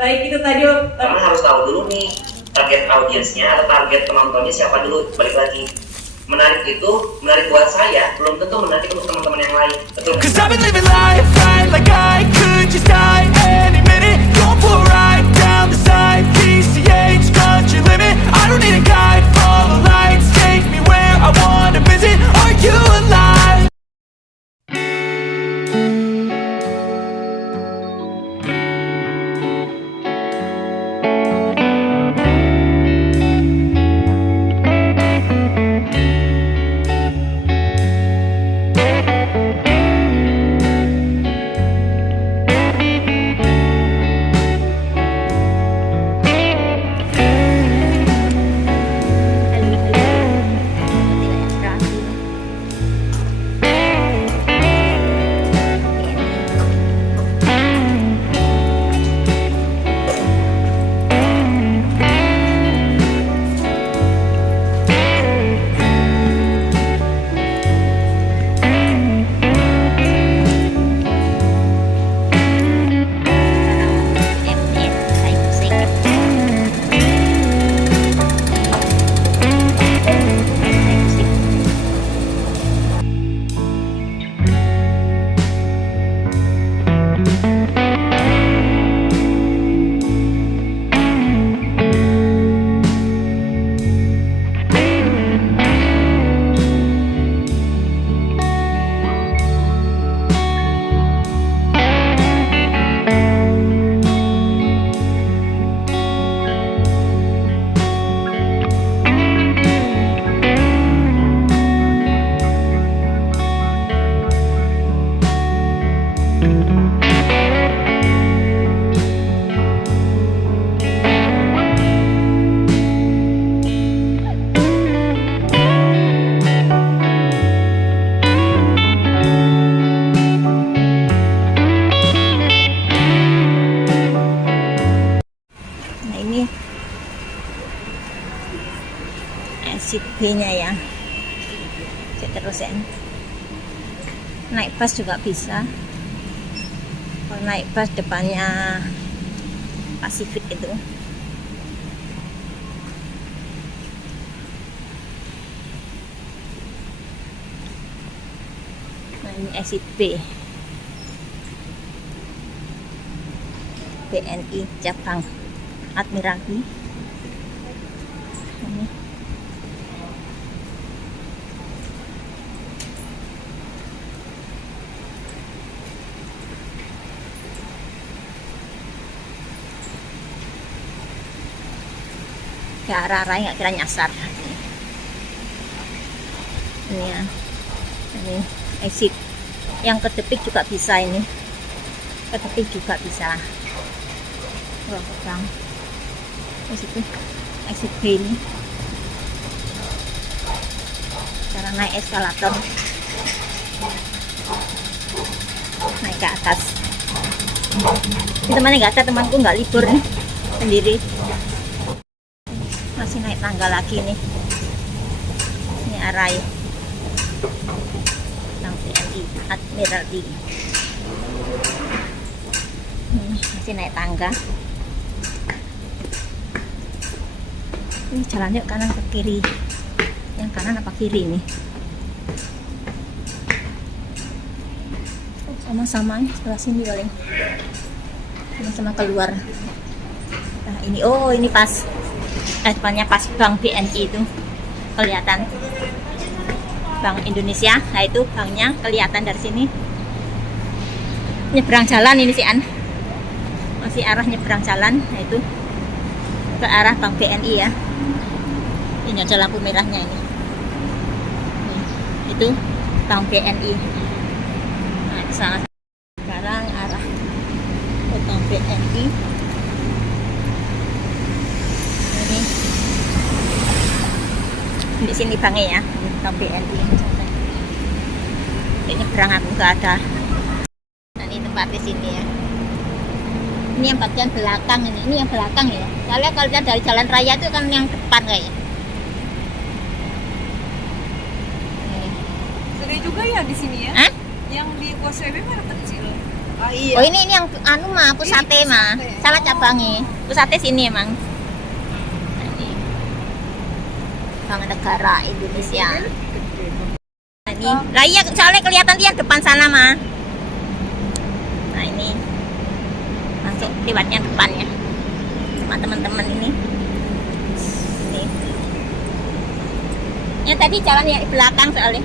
Baik, itu tadi. Kamu harus tahu dulu nih target audiensnya atau target penontonnya siapa dulu. Balik lagi, menarik itu menarik buat saya belum tentu menarik untuk teman-teman yang lain. Betul. Cause I've been living life right like I could just die any minute. Going for a ride down the side, PCH, country limit. I don't need a guide, follow lights, take me where I wanna visit. Are you alive? exit B-nya ya. Terus ya. Naik bus juga bisa. Kalau naik bus depannya Pacific itu. Nah, ini exit B. BNI cabang Admiralty. Ini. Ke arah-arah nggak kira nyasar. Ini ya, ini exit. Yang ke Depik juga bisa ini. Ke Depik juga bisa. Wah, pedang. Exit exit B ini. Cara naik eskalator. Naik ke atas. Ini temannya nggak ada, temanku nggak libur nih, sendiri. Masih naik tangga lagi nih. Ini Arai yang BNI Admiralty. Masih naik tangga. Ini jalannya kanan ke kiri. Yang kanan apa kiri nih? Sama-sama sebelah sini paling. Sama-sama keluar. Nah ini, oh ini pas. Depannya pas Bank BNI itu kelihatan, Bank Indonesia. Nah itu banknya kelihatan dari sini. Nyebrang jalan ini sih masih arah nyebrang jalan. Nah itu ke arah Bank BNI ya. Ini ada lampu merahnya ini. Itu Bank BNI. Nah di sana sekarang arah ke Bank BNI. Di sini banknya ya, Bank BNI. Ini berang aku nggak ada. Nah ini tempat di sini ya. Ini yang bagian belakang ini yang belakang ya. Soalnya kalau dari jalan raya itu kan yang depan kayaknya. Gede juga ya di sini ya? Hah? Yang di Pos WB mana kecil? Oh iya. Oh ini yang anu mah pusate mah. Salah cabangnya. Pusate sini emang. Nah, ini. Bank Negara Indonesia. Nah, ini. Lah iya soalnya kelihatan dia depan sana mah. Nah ini. Masuk lewatnya depannya. Sama teman-teman ini. Ini. Yang tadi jalan yang di belakang soalnya.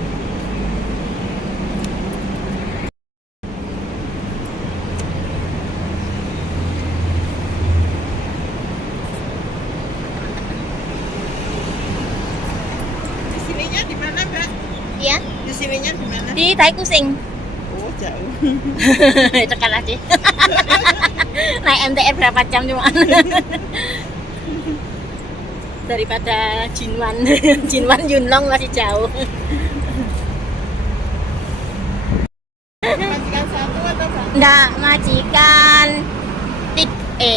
Di sininya di mana, Mbak? Iya, Di sininya di mana? di Tai Kusing. Oh, jauh. Tekan aja. Naik MTR berapa jam cuma? Daripada Jinwan. Jinwan Yunlong masih jauh. Majikan satu atau berapa? Enggak, majikan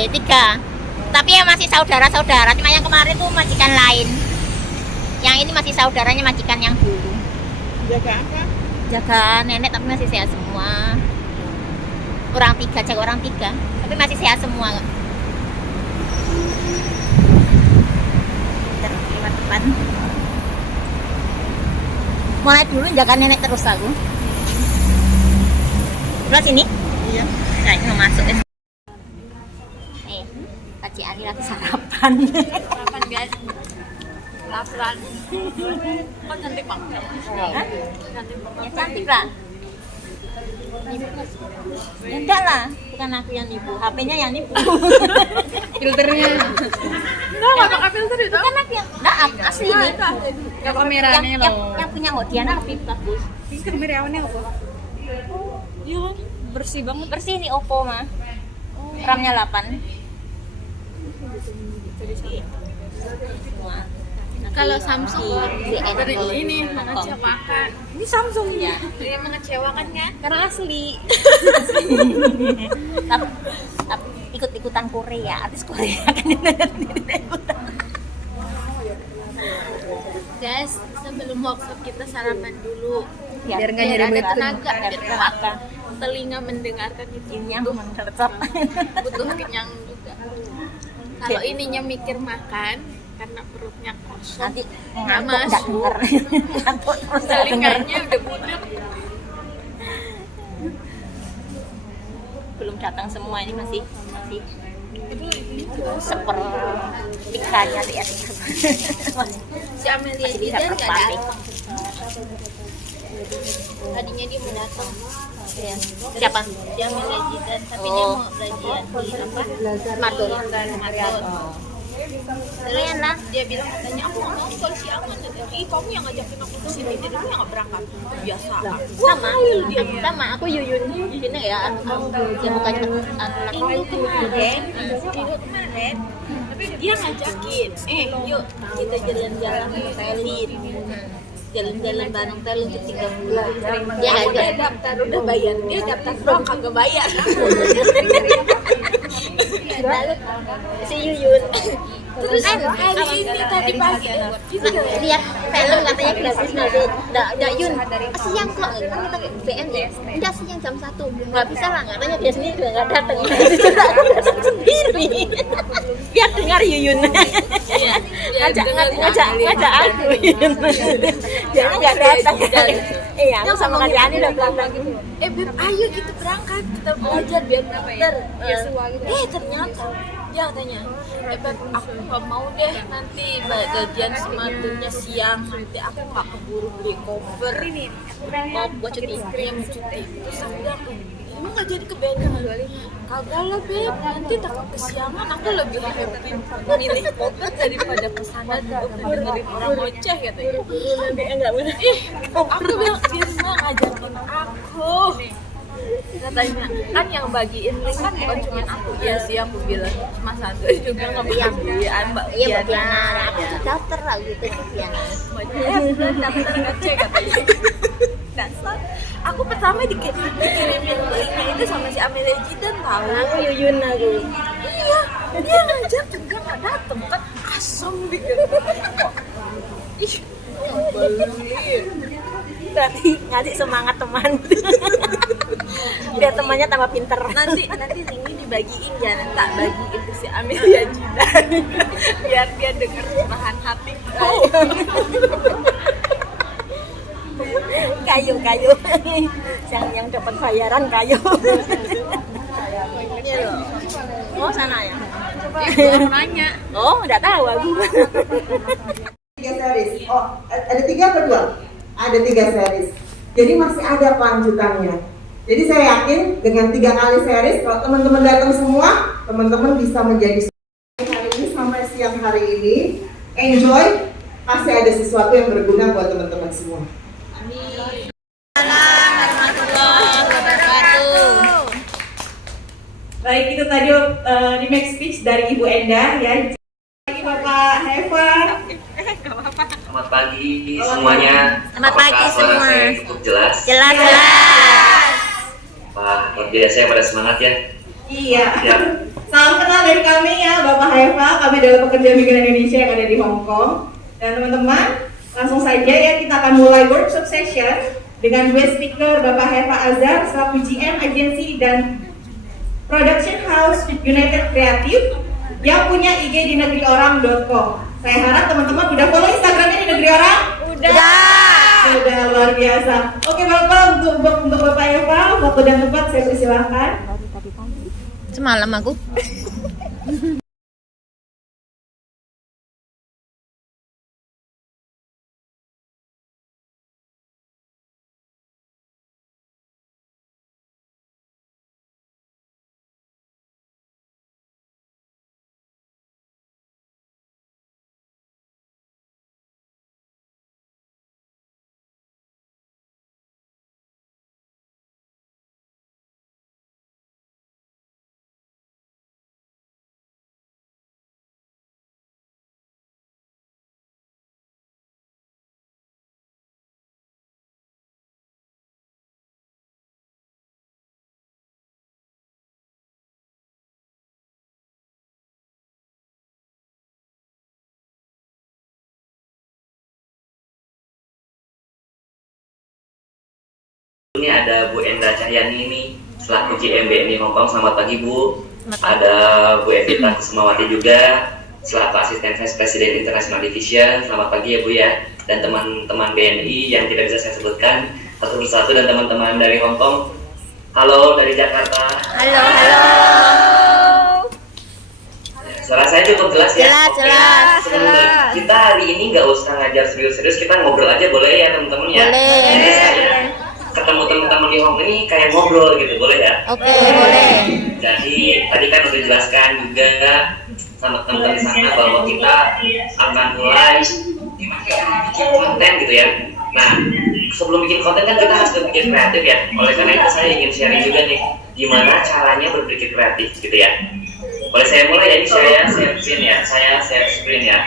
tiga. Tapi ya masih saudara-saudara. Cuma yang kemarin tuh majikan lain. Yang ini masih saudaranya majikan yang dulu. Jaga apa? Jaga nenek tapi masih sehat semua. Orang tiga, jaga orang tiga. Tapi masih sehat semua. Lewat depan. Mulai dulu jaga nenek terus aku. Sebelah sini? Iya. Nah, ini mau masuk. Nih, Kak Ciani lagi sarapan. Sarapan guys, lapar. Kok cantik banget? Hah? Cantik banget. Ya cantik lah. Ya enggak lah, bukan aku yang nipu, HP-nya yang nipu. Filternya. Enggak, nggak pakai filter itu. Bukan aku yang, enggak asli nih. Ya kameranya yang, yang punya Hodiana lebih bagus. Ini kamerawannya apa? Iya, bersih banget. Bersih nih Oppo mah. RAM-nya 8. Kalau Samsung dari ini mengecewakan. Ini Samsung ya. Ini mengecewakan kan? Karena asli. tapi ikut-ikutan Korea, artis Korea kan ikutan. Guys, sebelum workshop kita sarapan dulu. Biar nggak nyari ada tenaga, tenaga, biar kuat. Telinga mendengarkan itu Ini yang mengelecap. butuh kenyang juga. Kalau ininya mikir makan karena perutnya kosong, Nanti nggak ngantuk nggak masuk. denger. Ngantuk terus nggak denger. Telinganya udah budak. Belum datang semua ini masih sepertiganya ya. Si Amelia Masih bisa Jidan nggak berpaling. datang. Tadinya dia mau datang. Ya. Siapa? Si Amelia Jidan, tapi dia Oh. mau gajian di apa? Smartphone. Smartphone. Kalian lah. Dia bilang katanya aku nggak mau kalau si Aman. Ih, kamu yang ngajakin aku ke sini, jadi kamu yang nggak berangkat. Biasa. Sama sama aku Yuyun ini ya yang bukan anak Itu kemarin, tapi dia ngajakin, yuk kita jalan-jalan ke Telin, jalan-jalan bareng Telin untuk 3 bulan. Dia Aku udah ngajak. daftar, udah bayar, dia daftar doang kagak bayar. Lalu si Yuyun Terus hari ini tadi pagi, lihat film katanya gratis nanti nggak Yun siang kok kan kita ke BN ya udah siang jam 1 nggak bisa lah katanya dia sendiri juga nggak datang juga aku datang sendiri biar dengar Yuyun ngajak aku Yuyun dia nggak datang iya aku sama Kak Diani udah bilang gitu Beb, ayo kita berangkat, kita belajar biar pinter. Ternyata dia katanya, Beb, aku nggak mau deh nanti gajian smartphone-nya siang, nanti aku nggak keburu beli cover ini mau buat cuti cuti. Terus aku bilang, emang nggak jadi ke BN? Kagak lah Beb, nanti takut kesiangan, aku lebih happy milih cover daripada kesana duduk dengerin orang ngoceh katanya. Aku bilang dia semua ngajakin aku. Katanya kan yang bagiin link kan bukan cuma aku ya sih, aku bilang Mas Sandra juga ngebagian Mbak iya Mbak Diana. Diana aku tuh daftar lah gitu Mbak Diana Belum daftar ngecek katanya. Dasar. Aku pertama dikirimin linknya itu sama si Amelia Jidan tahu. aku Yuyun aku Iya, dia ngajak juga nggak dateng kan asem bikin. Ih, nyebelin. berarti ngasih semangat teman biar teman mamanya tambah pinter. Nanti ini dibagiin ya, nanti tak bagiin ke si Amelia Jidan biar dia denger curahan hati. Kayu yang dapat bayaran kayu. Iya loh. Oh sana ya. Coba nanya. Oh nggak tahu aku. 3 series. Oh, ada 3 atau 2? Ada 3 series. Jadi masih ada kelanjutannya. Jadi saya yakin dengan 3 kali series, kalau teman-teman datang semua, teman-teman bisa menjadi hari ini sampai siang hari ini. Enjoy, pasti ada sesuatu yang berguna buat teman-teman semua. Baik, itu tadi remake speech dari Ibu Enda ya. Bapak Heva. Selamat pagi semuanya. Selamat Apakah pagi suara semua. saya cukup jelas? Jelas. Wah, luar biasa ya, pada semangat ya. Iya. Ya. Salam kenal dari kami ya, Bapak Heva. Kami adalah pekerja migran Indonesia yang ada di Hong Kong. Dan teman-teman, langsung saja ya kita akan mulai workshop session dengan guest speaker Bapak Heva Azhar selaku GM agensi dan production house United Creative yang punya IG di negeriorang.com. Saya harap teman-teman udah follow Instagramnya di Negeri Orang? Sudah luar biasa. Oke Bapak, untuk Bapak Eva, waktu dan tempat saya persilahkan. Semalam aku. Ini ada Bu Enda Cahyani ini selaku GM BNI Hong Kong. Selamat pagi Bu. Ada Bu Evita Kusumawati juga selaku asisten Vice President International Division. Selamat pagi ya Bu ya. Dan teman-teman BNI yang tidak bisa saya sebutkan satu persatu, dan teman-teman dari Hong Kong. Halo dari Jakarta. Halo. Suara saya cukup jelas ya? Jelas. Sebelum kita hari ini nggak usah ngajar serius-serius, kita ngobrol aja boleh ya teman-teman ya? Boleh. Jadi saya ketemu teman-teman di Hong Kong ini kayak ngobrol gitu, boleh ya? Oke, boleh. Jadi tadi kan udah jelaskan juga sama teman-teman di sana bahwa kita akan mulai bikin konten gitu ya. Nah, sebelum bikin konten kan kita harus berpikir kreatif ya. Oleh karena itu saya ingin sharing juga nih gimana caranya berpikir kreatif gitu ya. Boleh saya mulai ya? Ini saya share screen ya.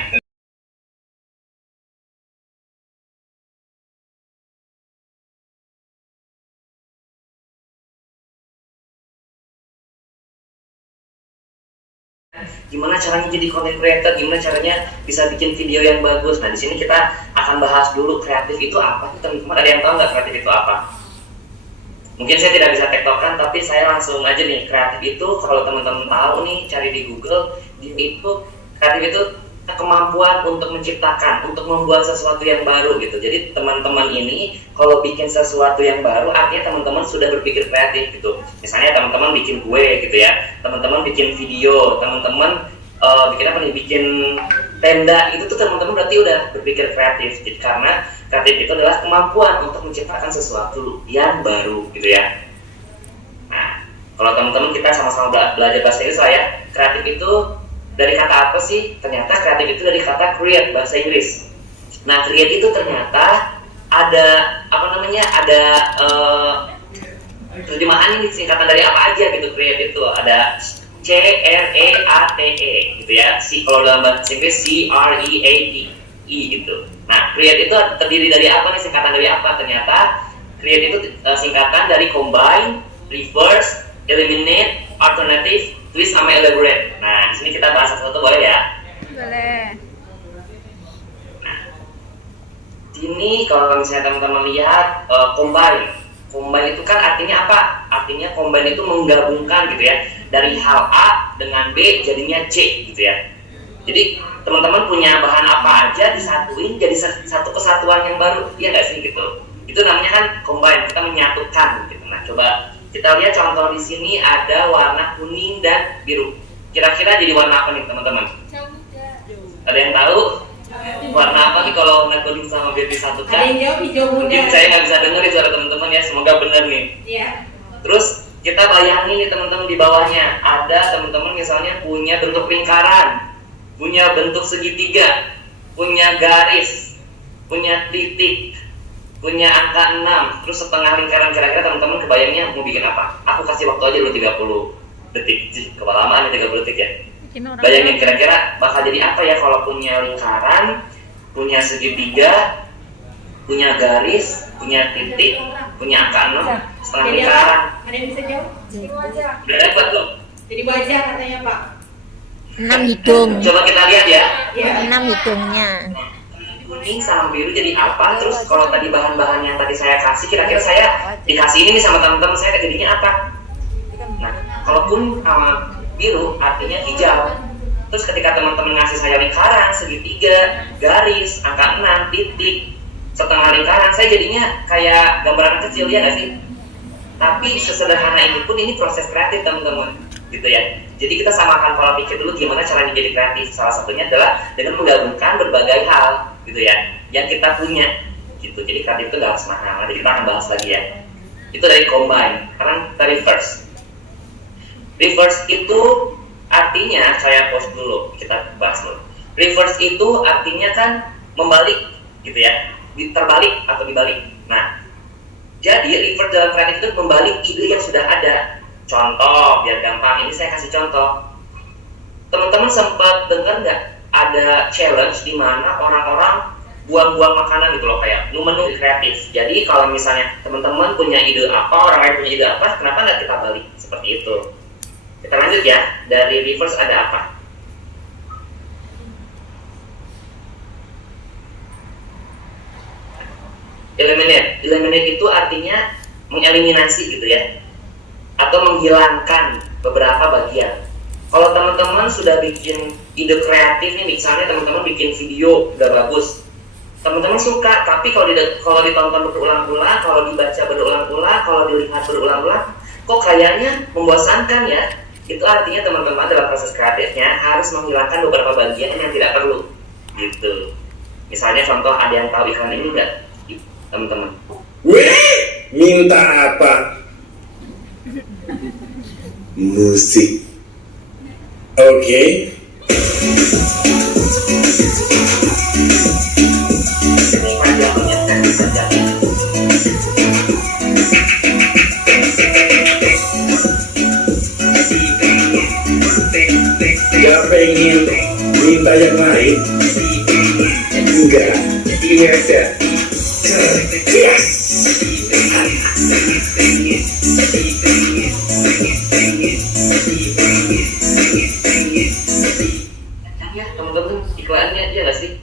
Gimana caranya jadi content creator, gimana caranya bisa bikin video yang bagus. Nah, di sini kita akan bahas dulu kreatif itu apa. Teman-teman ada yang tahu nggak kreatif itu apa? Mungkin saya tidak bisa tektokan, tapi saya langsung aja nih. Kreatif itu kalau teman-teman tahu nih, cari di Google, kreatif itu kemampuan untuk menciptakan, untuk membuat sesuatu yang baru gitu. Jadi teman-teman ini kalau bikin sesuatu yang baru, artinya teman-teman sudah berpikir kreatif gitu. Misalnya teman-teman bikin kue gitu ya, teman-teman bikin video, teman-teman bikin apa nih, bikin tenda, itu tuh teman-teman berarti udah berpikir kreatif. Jadi karena kreatif itu adalah kemampuan untuk menciptakan sesuatu yang baru gitu ya. Nah, kalau teman-teman kita sama-sama belajar bahasa Inggris lah ya, kreatif itu dari kata apa sih? Ternyata kreatif itu dari kata create, bahasa Inggris. Nah, create itu ternyata ada ada terjemahan ini singkatan dari apa aja gitu. Create itu ada CREATE gitu ya. Kalau dalam bahasa Inggris CREATE gitu. Nah, create itu terdiri dari apa nih? Singkatan dari apa? Ternyata create itu singkatan dari combine, reverse, eliminate, alternative, twist sama elaborate. Nah, di sini kita bahas satu-satu boleh ya? Boleh. Nah, ini kalau misalnya teman-teman lihat combine itu kan artinya apa? artinya combine itu menggabungkan gitu ya, dari hal A dengan B jadinya C gitu ya. Jadi teman-teman punya bahan apa aja disatuin jadi satu kesatuan yang baru, ya nggak sih gitu. Itu namanya kan combine, kita menyatukan gitu. Nah coba kita lihat contoh di sini ada warna kuning dan biru. Kira-kira jadi warna apa nih teman-teman? Ada yang tahu? Warna apa nih kalau warna kuning sama biru disatukan? Ada yang jawab hijau muda. Mungkin saya nggak bisa dengar suara teman-teman ya, semoga benar nih. Iya. Terus kita bayangin nih teman-teman di bawahnya, ada teman-teman misalnya punya bentuk lingkaran, punya bentuk segitiga, punya garis, punya titik, punya angka 6, terus setengah lingkaran. Kira-kira teman-teman kebayangnya mau bikin apa? Aku kasih waktu aja dulu 30 detik. Kepalamaan ya 30 detik ya. Bayangin kira-kira bakal jadi apa ya kalau punya lingkaran, punya segitiga, punya garis, punya titik, punya angka 6, setengah Jadi lingkaran. apa? Ada yang bisa jawab? Udah dapat loh. Jadi wajah katanya Pak. 6 hidung. Coba kita lihat ya. Iya. 6 hidungnya. Kuning sama biru jadi apa? Terus kalau tadi bahan-bahan yang tadi saya kasih, kira-kira saya dikasih ini nih sama teman-teman saya, jadinya apa? Nah, kalau kuning sama biru artinya hijau. Terus ketika teman-teman ngasih saya lingkaran, segitiga, garis, angka 6, titik, setengah lingkaran, saya jadinya kayak gambaran kecil ya nggak sih? Tapi sesederhana ini pun ini proses kreatif teman-teman, gitu ya. Jadi kita samakan pola pikir dulu gimana caranya jadi kreatif. Salah satunya adalah dengan menggabungkan berbagai hal, gitu ya, yang kita punya, gitu. Jadi kreatif itu nggak harus mahal. Nanti kita akan bahas lagi ya. Itu dari combine. Sekarang dari reverse. Reverse itu artinya, saya pause dulu, kita bahas dulu. Reverse itu artinya kan membalik, gitu ya, terbalik atau dibalik. Nah, jadi reverse dalam kreatif itu membalik ide yang sudah ada. Contoh, biar gampang, ini saya kasih contoh. Teman-teman sempat dengar nggak ada challenge di mana orang-orang buang-buang makanan gitu loh, kayak menu kreatif. Jadi kalau misalnya teman-teman punya ide apa, orang lain punya ide apa, kenapa nggak kita balik seperti itu? Kita lanjut ya, dari reverse ada apa? Eliminate. Eliminate itu artinya mengeliminasi gitu ya, atau menghilangkan beberapa bagian. Kalau teman-teman sudah bikin ide kreatif nih, misalnya teman-teman bikin video udah bagus, teman-teman suka, tapi kalau ditonton berulang-ulang, kalau dibaca berulang-ulang, kalau dilihat berulang-ulang, kok kayaknya membosankan ya. Itu artinya teman-teman dalam proses kreatifnya harus menghilangkan beberapa bagian yang tidak perlu, gitu. Misalnya contoh, ada yang tahu iklan ini nggak, teman-teman? Weh, minta apa? Musik. Oke. Ini panjangnya saya bisa jadi. Gak pengen minta yang lain? Enggak, ini aja. Yes. Ya teman-teman, iklannya ya nggak sih?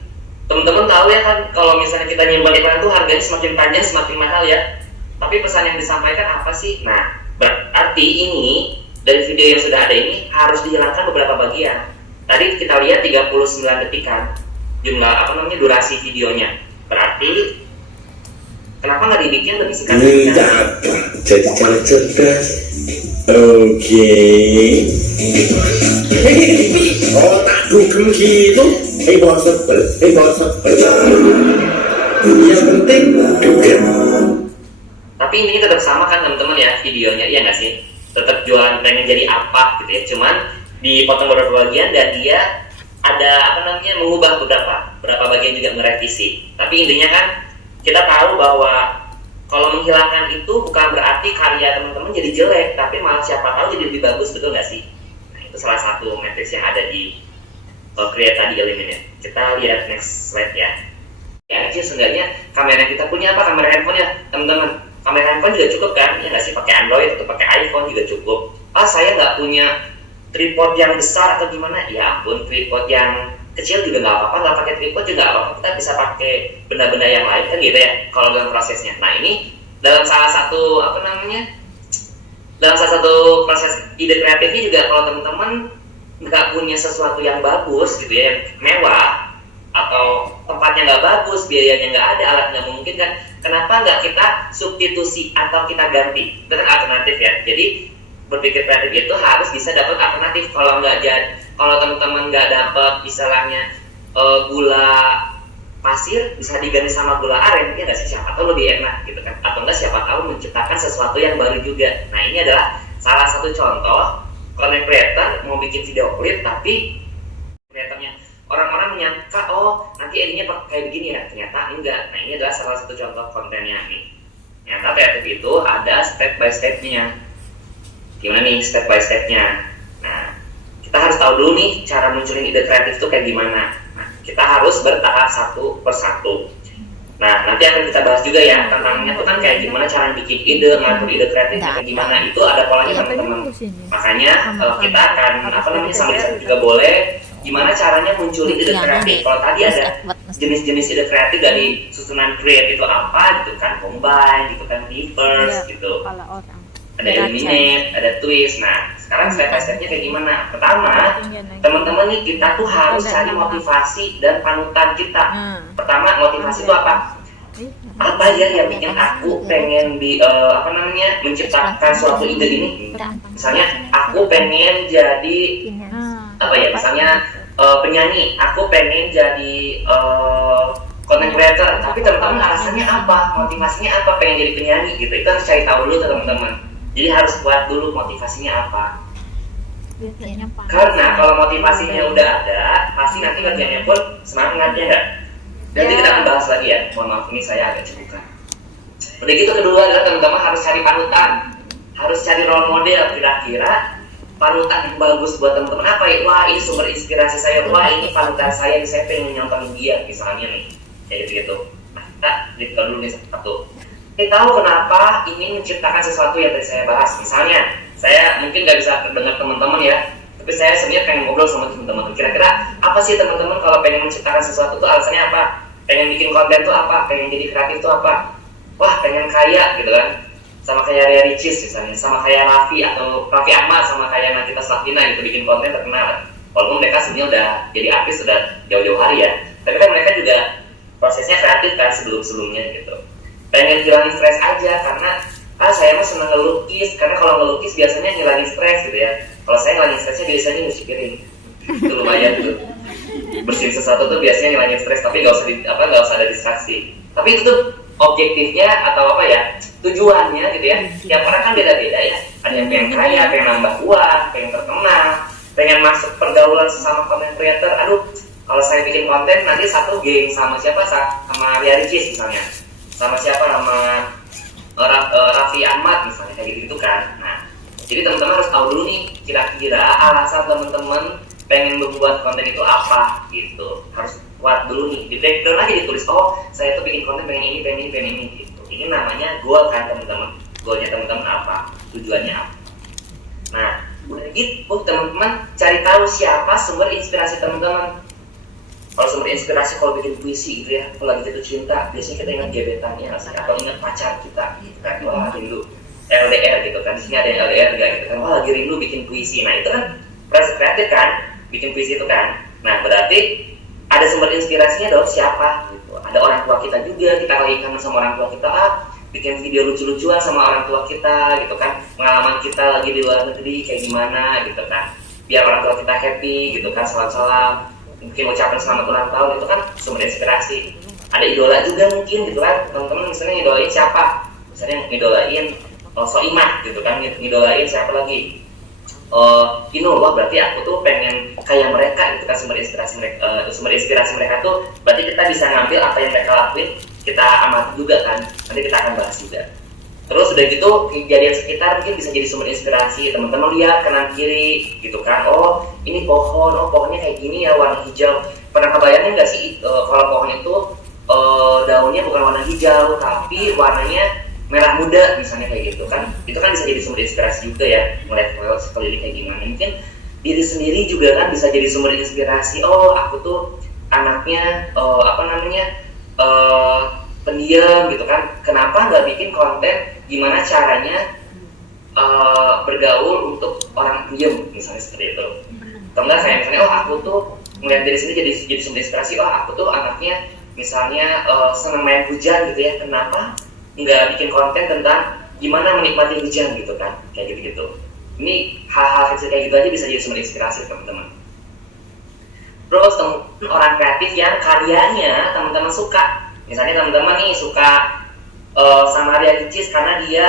Teman-teman tahu ya kan, kalau misalnya kita nyimpan iklan itu harganya semakin panjang semakin mahal ya. Tapi pesan yang disampaikan apa sih? Nah, berarti ini dari video yang sudah ada ini harus dihilangkan beberapa bagian. Tadi kita lihat 39 detik kan, jumlah durasi videonya. Berarti kenapa nggak dibikin lebih singkat? Minta apa? Jadi cara cerdas. Oke. Otak dugem gitu. Bawa sebel. Yang penting dugem. Tapi ini tetap sama kan teman-teman ya videonya, iya nggak sih? Tetap jualan pengen jadi apa gitu ya, cuman dipotong beberapa bagian dan dia ada mengubah beberapa bagian juga merevisi. Tapi intinya kan kita tahu bahwa kalau menghilangkan itu bukan berarti karya teman-teman jadi jelek, tapi malah siapa tahu jadi lebih bagus, betul nggak sih? Nah, itu salah satu matriks yang ada di Create tadi, Eliminate. Kita lihat next slide ya. Ya aja seenggaknya kamera kita punya apa, kamera handphone ya teman-teman. Kamera handphone juga cukup kan, ya nggak sih, pakai Android atau pakai iPhone juga cukup. Saya nggak punya tripod yang besar atau gimana, ya ampun, tripod yang kecil juga nggak apa-apa, nggak pakai tripod juga nggak apa-apa, kita bisa pakai benda-benda yang lain kan gitu ya, kalau dalam prosesnya. Nah ini dalam salah satu dalam salah satu proses ide kreatifnya juga kalau teman-teman nggak punya sesuatu yang bagus gitu ya, yang mewah, atau tempatnya nggak bagus, biayanya nggak ada, alatnya mungkin kan, kenapa nggak kita substitusi atau kita ganti? Itu kan alternatif ya. Jadi berpikir kreatif itu harus bisa dapat alternatif. Kalau nggak jadi, kalau teman-teman nggak dapat istilahnya gula pasir, bisa diganti sama gula aren, ya nggak sih, siapa tahu lebih enak gitu kan, atau enggak siapa tahu menciptakan sesuatu yang baru juga. Nah ini adalah salah satu contoh content creator mau bikin video klip tapi kreatornya orang-orang menyangka oh nanti edinya kayak begini ya, ternyata enggak. Nah ini adalah salah satu contoh kontennya nih. Ternyata kreatif itu ada step by stepnya. Gimana nih step by stepnya? Nah kita harus tahu dulu nih cara munculin ide kreatif itu kayak gimana. Kita harus bertahap satu persatu. Nah, nanti akan kita bahas juga ya tentangnya itu kan kayak gimana cara bikin ide, ngatur ide kreatifnya kayak gimana. Itu ada polanya teman-teman. Makanya kita akan sama Lisa juga boleh gimana caranya munculin ide kreatif. Kalau tadi ada jenis-jenis ide kreatif dari susunan create itu apa gitu kan, combine gitu kan, diverse gitu. Ada eliminate, ada twist. Nah, sekarang step by stepnya kayak gimana? Pertama, teman-teman nih kita tuh harus cari motivasi dan panutan kita. Pertama, motivasi itu apa? Apa ya yang bikin aku pengen menciptakan suatu ide ini? Misalnya, aku pengen jadi misalnya penyanyi. Aku pengen jadi content creator. Tapi teman-teman alasannya apa? Motivasinya apa? Pengen jadi penyanyi gitu. Itu harus cari tahu dulu teman-teman. Jadi harus buat dulu motivasinya apa. Karena kalau motivasinya udah ada, pasti nanti kerjanya pun semangat ya enggak? Nanti kita akan bahas lagi ya. Mohon maaf ini saya agak cebukan. Udah gitu kedua adalah teman-teman harus cari panutan, harus cari role model. Kira-kira panutan yang bagus buat teman-teman apa ya? Wah ini sumber inspirasi saya. Wah ini panutan saya pengen nyontohin dia misalnya nih. Kayak gitu. Nah kita lihat dulu nih satu. Kita tahu kenapa ini menciptakan sesuatu yang tadi saya bahas. Misalnya, saya mungkin nggak bisa terdengar teman-teman ya, tapi saya sebenarnya pengen ngobrol sama teman-teman. Kira-kira apa sih teman-teman kalau pengen menciptakan sesuatu itu alasannya apa? Pengen bikin konten tuh apa? Pengen jadi kreatif tuh apa? Wah, pengen kaya gitu kan? Sama kayak Ria Ricis misalnya, sama kayak Raffi atau Raffi Ahmad, sama kayak Nagita Slavina gitu bikin konten terkenal. Walaupun mereka sebenarnya udah jadi artis sudah jauh-jauh hari ya, tapi kan mereka juga prosesnya kreatif kan sebelum-sebelumnya gitu. Pengen hilangin stres aja karena saya mah seneng ngelukis, karena kalau ngelukis biasanya ngilangin stres gitu ya. Kalau saya ngilangin stresnya biasanya nyuci piring. Itu lumayan tuh. Bersihin sesuatu tuh biasanya ngilangin stres, tapi nggak usah ada distraksi. Tapi itu tuh objektifnya atau tujuannya gitu ya. Tiap orang kan beda-beda ya. Ada yang pengen kaya, pengen nambah uang, pengen terkenal, pengen masuk pergaulan sesama content creator. Aduh, kalau saya bikin konten nanti satu geng sama siapa? Sama Ria Ricis misalnya. Sama siapa, sama Raffi Ahmad misalnya kayak gitu kan. Nah, jadi teman-teman harus tahu dulu nih kira-kira alasan teman-teman pengen membuat konten itu apa gitu. Harus buat dulu nih, di breakdown aja ditulis. Oh, saya tuh bikin konten pengen ini gitu. Ini namanya goal kan teman-teman. Goalnya teman-teman apa? Tujuannya apa? Nah, udah gitu teman-teman cari tahu siapa sumber inspirasi teman-teman. Kalau sumber inspirasi kalau bikin puisi gitu ya, kalau lagi jatuh cinta, biasanya kita ingat gebetannya, atau ingat pacar kita gitu kan, wah rindu LDR gitu kan, di sini ada yang LDR juga gitu kan, wah lagi rindu bikin puisi. Nah itu kan proses kreatif kan, bikin puisi itu kan. Nah berarti ada sumber inspirasinya dong, siapa gitu. Ada orang tua kita juga, kita lagi kangen sama orang tua kita, bikin video lucu-lucuan sama orang tua kita gitu kan, pengalaman kita lagi di luar negeri kayak gimana gitu kan, biar orang tua kita happy gitu kan, salam-salam, mungkin ucapan selamat ulang tahun, itu kan sumber inspirasi. Ada idola juga mungkin gitu kan, teman-teman misalnya ngidolain siapa, misalnya ngidolain Soimah gitu kan, ngidolain siapa lagi, wah berarti aku tuh pengen kayak mereka gitu kan, sumber inspirasi mereka tuh berarti kita bisa ngambil apa yang mereka lakuin, kita amati juga kan, nanti kita akan bahas juga. Terus udah gitu kejadian sekitar mungkin bisa jadi sumber inspirasi. Teman-teman lihat kanan kiri gitu kan, oh ini pohon, oh pohonnya kayak gini ya warna hijau. Pernah kebayangin nggak sih kalau pohon itu daunnya bukan warna hijau tapi warnanya merah muda misalnya kayak gitu kan? Itu kan bisa jadi sumber inspirasi juga ya, melihat sekeliling kayak gimana. Mungkin diri sendiri juga kan bisa jadi sumber inspirasi. Oh aku tuh anaknya pendiam gitu kan, kenapa nggak bikin konten gimana caranya bergaul untuk orang diem, misalnya seperti itu. Atau enggak kayak misalnya, oh aku tuh melihat dari sini jadi sumber inspirasi, oh aku tuh anaknya misalnya senang main hujan gitu ya, kenapa nggak bikin konten tentang gimana menikmati hujan gitu kan, kayak gitu-gitu. Ini hal-hal kecil kayak gitu aja bisa jadi sumber inspirasi teman-teman. Terus teman orang kreatif yang karyanya teman-teman suka, misalnya teman-teman nih suka sama Ria Ricis karena dia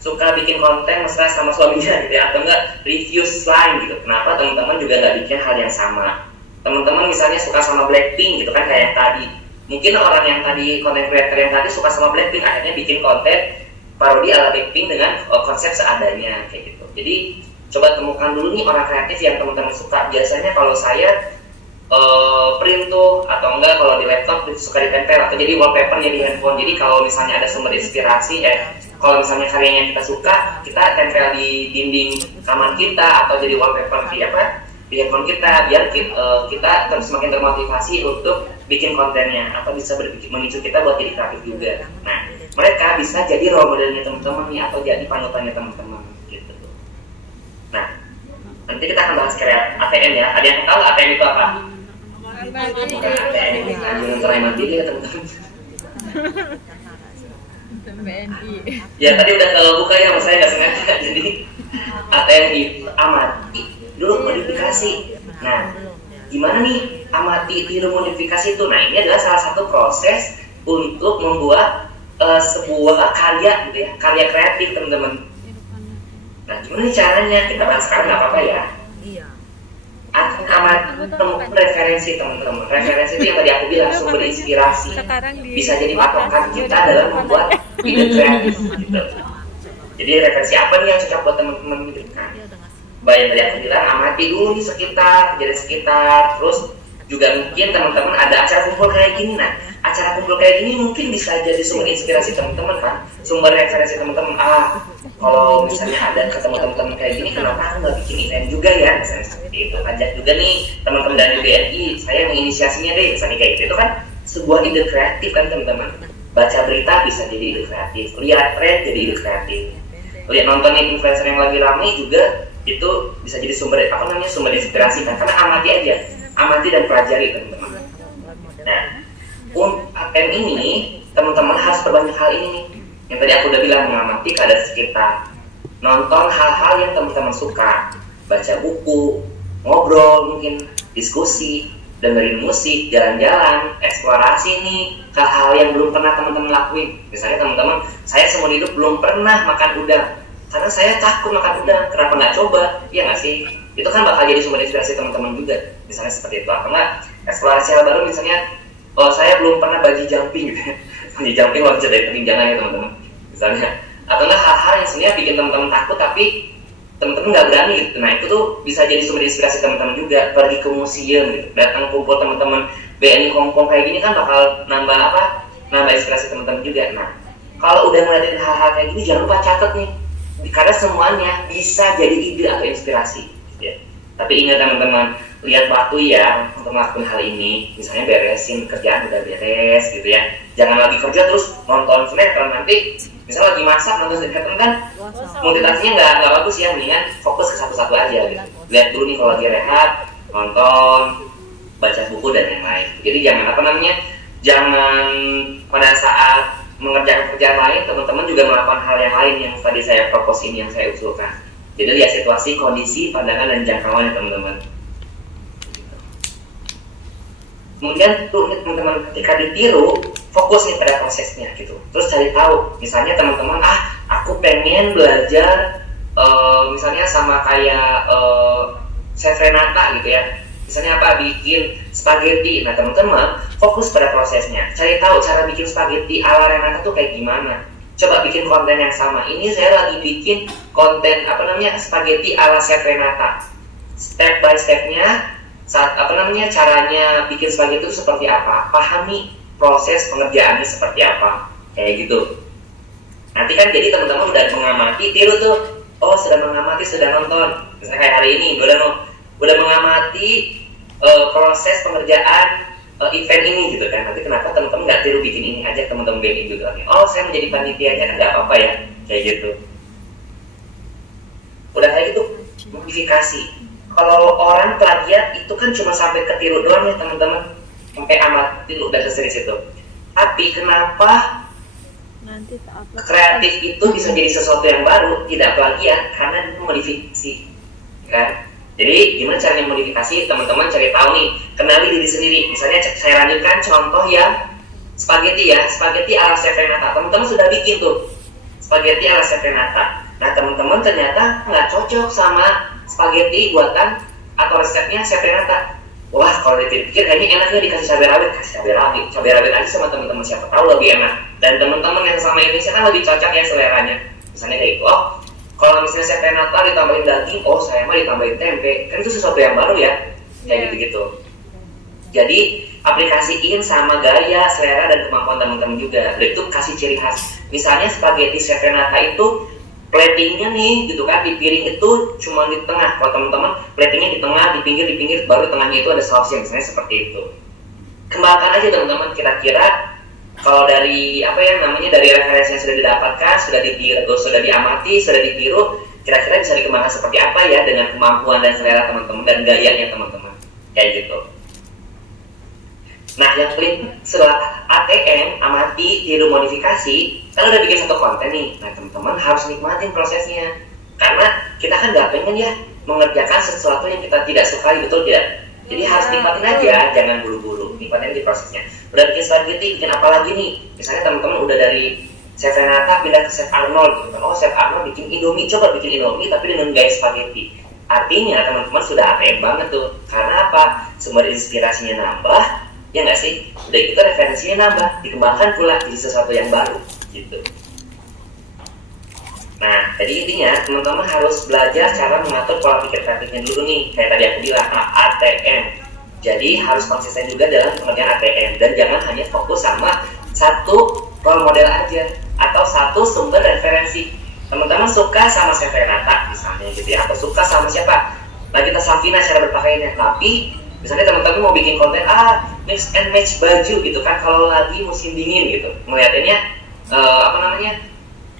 suka bikin konten mesra sama suaminya gitu ya, atau enggak review slime gitu. Kenapa teman-teman juga nggak bikin hal yang sama? Teman-teman misalnya suka sama Blackpink gitu kan, kayak yang tadi. Mungkin orang yang tadi, konten creator yang tadi suka sama Blackpink, akhirnya bikin konten parodi ala Blackpink dengan konsep seadanya kayak gitu. Jadi coba temukan dulu nih orang kreatif yang teman-teman suka. Biasanya kalau saya print tuh, atau enggak kalau di laptop suka ditempel atau jadi wallpapernya di handphone. Jadi kalau misalnya ada sumber inspirasi, kalau misalnya karyanya kita suka, kita tempel di dinding kamar kita atau jadi wallpaper di handphone kita, biar kita semakin termotivasi untuk bikin kontennya, atau bisa memicu kita buat jadi kreatif juga. Nah, mereka bisa jadi role modelnya teman-teman nih, atau jadi panutannya teman-teman gitu. Nah, nanti kita akan bahas kayak ATM ya. Ada yang tahu ATM itu apa? Bukan ATM, anjuran cerai mandiri ya teman-teman. BNI. Ya tadi udah buka ya, saya nggak sengaja. Jadi ATM itu amati dulu modifikasi. Nah, gimana nih amati tiru modifikasi itu? Nah, ini adalah salah satu proses untuk membuat sebuah karya gitu ya, karya kreatif teman-teman. Nah, gimana nih caranya? Kita bahas sekarang nggak apa-apa ya. Akan amati temukan referensi teman-teman. Referensi itu yang tadi aku bilang sumber inspirasi. Bisa jadi patokan kita dalam membuat ide kreatif gitu. Jadi referensi apa nih yang cocok buat teman-teman gitu kan? Baik, tadi aku bilang amati dulu di sekitar, kejadian sekitar. Terus juga mungkin teman-teman ada acara kumpul kayak gini. Nah, acara kumpul kayak gini mungkin bisa jadi sumber inspirasi teman-teman kan, sumber referensi teman-teman. Kalau misalnya ada ketemu teman-teman kayak gini, kenapa aku nggak bikin event juga ya, misalnya seperti itu. Ajak juga nih teman-teman dari BNI, saya menginisiasinya deh, misalnya kayak gitu. Itu kan sebuah ide kreatif kan teman-teman. Baca berita bisa jadi ide kreatif, lihat tren jadi ide kreatif, lihat nontonin influencer yang lagi ramai juga itu bisa jadi sumber sumber inspirasi kan, karena amati dan pelajari teman-teman. Nah, untuk ATM ini teman-teman harus perbanyak hal ini nih. Yang tadi aku udah bilang, mengamati keadaan sekitar, nonton hal-hal yang teman-teman suka, baca buku, ngobrol mungkin, diskusi, dengerin musik, jalan-jalan, eksplorasi nih hal-hal yang belum pernah teman-teman lakuin. Misalnya teman-teman, saya seumur hidup belum pernah makan udang karena saya takut makan udang, kenapa nggak coba? Iya nggak sih? Itu kan bakal jadi sumber inspirasi teman-teman juga, misalnya seperti itu. Atau nggak eksplorasi hal baru, misalnya saya belum pernah bungee jumping gitu. Bungee jumping loncat dari ketinggian ya teman-teman, misalnya. Atau nggak hal-hal yang sebenarnya bikin teman-teman takut tapi teman-teman nggak berani gitu. Nah, itu tuh bisa jadi sumber inspirasi teman-teman juga. Pergi ke museum gitu, datang kumpul teman-teman BNI Hongkong kayak gini kan bakal nambah inspirasi teman-teman juga. Nah, kalau udah ngeliatin hal-hal kayak gini, jangan lupa catat nih, karena semuanya bisa jadi ide atau inspirasi ya. Tapi ingat teman-teman, lihat waktu ya untuk melakukan hal ini. Misalnya beresin kerjaan udah beres gitu ya, jangan lagi kerja terus nonton sinetron. Nanti misalnya lagi masak nonton sinetron kan multitaskingnya nggak bagus ya. Mendingan fokus ke satu-satu aja gitu. Lihat dulu nih kalau lagi rehat, nonton, baca buku dan yang lain. Jadi jangan pada saat mengerjakan pekerjaan lain, teman-teman juga melakukan hal yang lain yang tadi saya propose ini, yang saya usulkan. Jadi lihat situasi, kondisi, pandangan, dan jangkauannya teman-teman. Kemudian tuh teman-teman ketika ditiru, fokus nih pada prosesnya gitu. Terus cari tahu, misalnya teman-teman, aku pengen belajar misalnya sama kayak Chef Renata gitu ya. Misalnya bikin spaghetti. Nah teman-teman fokus pada prosesnya, cari tahu cara bikin spaghetti ala Renata tuh kayak gimana. Coba bikin konten yang sama. Ini saya lagi bikin konten spaghetti ala Chef Renata. Step by stepnya, caranya bikin spaghetti itu seperti apa. Pahami proses pengerjaannya seperti apa, kayak gitu. Nanti kan jadi teman-teman udah mengamati, tiru tuh. Oh sudah mengamati, sudah nonton. Misalnya kayak hari ini udah mengamati proses pengerjaan event ini gitu kan. Nanti kenapa teman-teman nggak tiru bikin ini aja, teman-teman BNI juga. Oh saya menjadi panitianya kan nggak apa-apa ya, kayak gitu. Udah kayak gitu modifikasi. Kalau orang plagiat itu kan cuma sampai ketiru doang ya teman-teman, sampai amati lu udah selesai di situ. Tapi kenapa kreatif itu bisa jadi sesuatu yang baru, tidak plagiat, karena itu modifikasi, kan? Jadi gimana caranya modifikasi? Teman-teman cari tahu nih, kenali diri sendiri. Misalnya saya lanjutkan contoh yang spaghetti ya, spaghetti ala Chef Renata. Teman-teman sudah bikin tuh spaghetti ala Chef Renata. Nah teman-teman ternyata nggak cocok sama spaghetti buatan atau resepnya Chef Renata. Wah, kalau dipikir kayaknya enaknya dikasih cabai rawit, kasih cabai rawit aja sama teman-teman, siapa tahu lebih enak. Dan teman-teman yang sama Indonesia kan lebih cocok ya seleranya. Misalnya kayak gitu. Oh, kalau misalnya Chef Renata ditambahin daging, oh saya mah ditambahin tempe. Kan itu sesuatu yang baru ya, kayak gitu-gitu. Jadi aplikasiin sama gaya, selera dan kemampuan teman-teman juga. Dan itu kasih ciri khas. Misalnya spaghetti Chef Renata itu platingnya nih gitu kan, di piring itu cuma di tengah. Kalau teman-teman platingnya di tengah, di pinggir, baru tengahnya itu ada sausnya, misalnya seperti itu. Kembangkan aja teman-teman, kira-kira kalau dari dari referensi yang sudah didapatkan, sudah diamati, sudah ditiru, kira-kira bisa dikembangkan seperti apa ya dengan kemampuan dan selera teman-teman dan gayanya teman-teman, kayak gitu. Nah, yang paling setelah ATM, amati, tiru, modifikasi, kan udah bikin satu konten nih. Nah, teman-teman harus nikmatin prosesnya. Karena kita kan gak pengen ya mengerjakan sesuatu yang kita tidak sukai, betul tidak? Jadi harus nikmatin aja, jangan buru-buru, nikmatin di prosesnya. Udah bikin spaghetti, bikin apa lagi nih? Misalnya teman-teman udah dari Chef Renata pindah ke Chef Arnold gitu kan. Oh, Chef Arnold bikin Indomie, coba bikin Indomie tapi dengan gaya spaghetti. Artinya teman-teman sudah ATM banget tuh. Karena apa? Sumber inspirasinya nambah, ya nggak sih? Udah gitu referensinya nambah, dikembangkan pula jadi sesuatu yang baru gitu. Nah, jadi intinya teman-teman harus belajar cara mengatur pola pikir kreatifnya dulu nih. Kayak tadi aku bilang, ATM. Jadi harus konsisten juga dalam pengerjaan ATM. Dan jangan hanya fokus sama satu role model aja atau satu sumber referensi. Teman-teman suka sama Chef Renata misalnya gitu ya, atau suka sama siapa? Nagita Slavina cara berpakaiannya. Tapi misalnya teman-teman mau bikin konten mix and match baju gitu kan, kalau lagi musim dingin gitu, melihatnya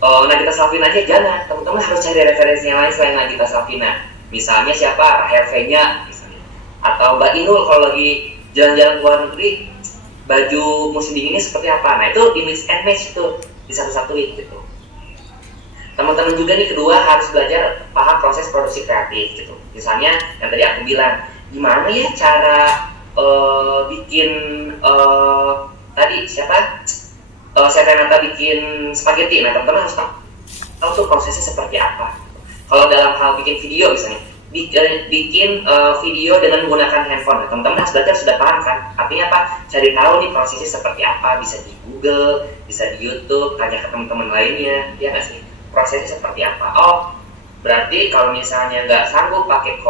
Nagita Slavina aja, jangan. Teman-teman harus cari referensi yang lain selain Nagita Slavina. Misalnya siapa? Rahel Fenya misalnya, atau Mbak Inul kalau lagi jalan-jalan ke luar negeri, baju musim dinginnya seperti apa. Nah itu di mix and match itu, di satu-satuin gitu. Teman-teman juga nih kedua harus belajar paham proses produksi kreatif gitu. Misalnya yang tadi aku bilang, gimana ya cara bikin tadi siapa? Chef Renata bikin spaghetti. Nah teman-teman harus tahu tuh prosesnya seperti apa. Kalau dalam hal bikin video misalnya, bikin video dengan menggunakan handphone. Nah, teman-teman harus belajar, sudah paham kan? Artinya apa? Cari tahu nih prosesnya seperti apa. Bisa di Google, bisa di YouTube, tanya ke teman-teman lainnya, ya nggak sih? Prosesnya seperti apa? Oh, berarti kalau misalnya nggak sanggup pakai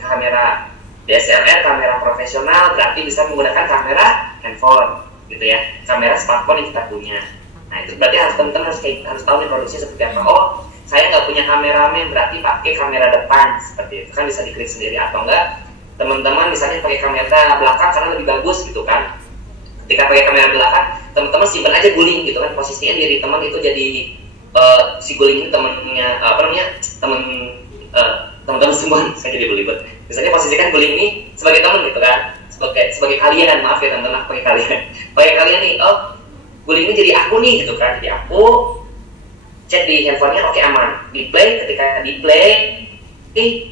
kamera DSLR, kamera profesional, berarti bisa menggunakan kamera handphone, gitu ya, kamera smartphone yang kita punya. Nah itu berarti teman-teman harus tahu nih produksinya seperti apa. Oh, saya nggak punya kameramen, berarti pakai kamera depan, seperti itu kan bisa diklik sendiri. Atau enggak, teman-teman misalnya pakai kamera belakang karena lebih bagus gitu kan. Ketika pakai kamera belakang, teman-teman simpan aja guling gitu kan, posisinya diri teman itu jadi si guling ini temennya teman-teman semua. Saya jadi belibet. Misalnya posisikan guling ini sebagai teman gitu kan, sebagai kalian, maaf ya teman-teman, pakai kalian nih. Oh, guling ini jadi aku nih gitu kan, jadi aku cek di handphonenya, oke aman, di play. Ketika di play,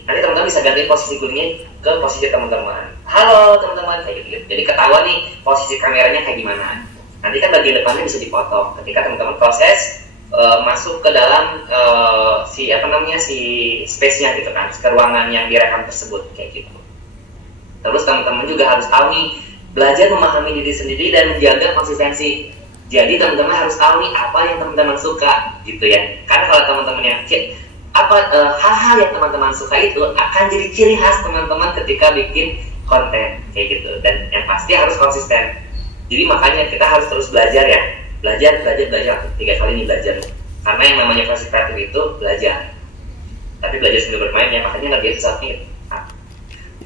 nanti teman-teman bisa ganti posisi gulingnya ke posisi teman-teman. Halo teman-teman, kayak gitu. Jadi ketahuan nih posisi kameranya kayak gimana. Nanti kan bagian depannya bisa dipotong ketika teman-teman proses masuk ke dalam si space-nya gitu kan, ke ruangan yang direkam tersebut kayak gitu. Terus teman-teman juga harus tahu nih, belajar memahami diri sendiri dan menjaga konsistensi. Jadi teman-teman harus tahu nih apa yang teman-teman suka gitu ya. Karena kalau teman-teman yakin hal-hal yang teman-teman suka itu akan jadi ciri khas teman-teman ketika bikin konten kayak gitu. Dan yang pasti harus konsisten. Jadi makanya kita harus terus belajar ya. Belajar 3 kali nih belajar. Karena yang namanya proses kreatif itu belajar. Tapi belajar sambil bermain ya, makanya ngerjain sesuatu.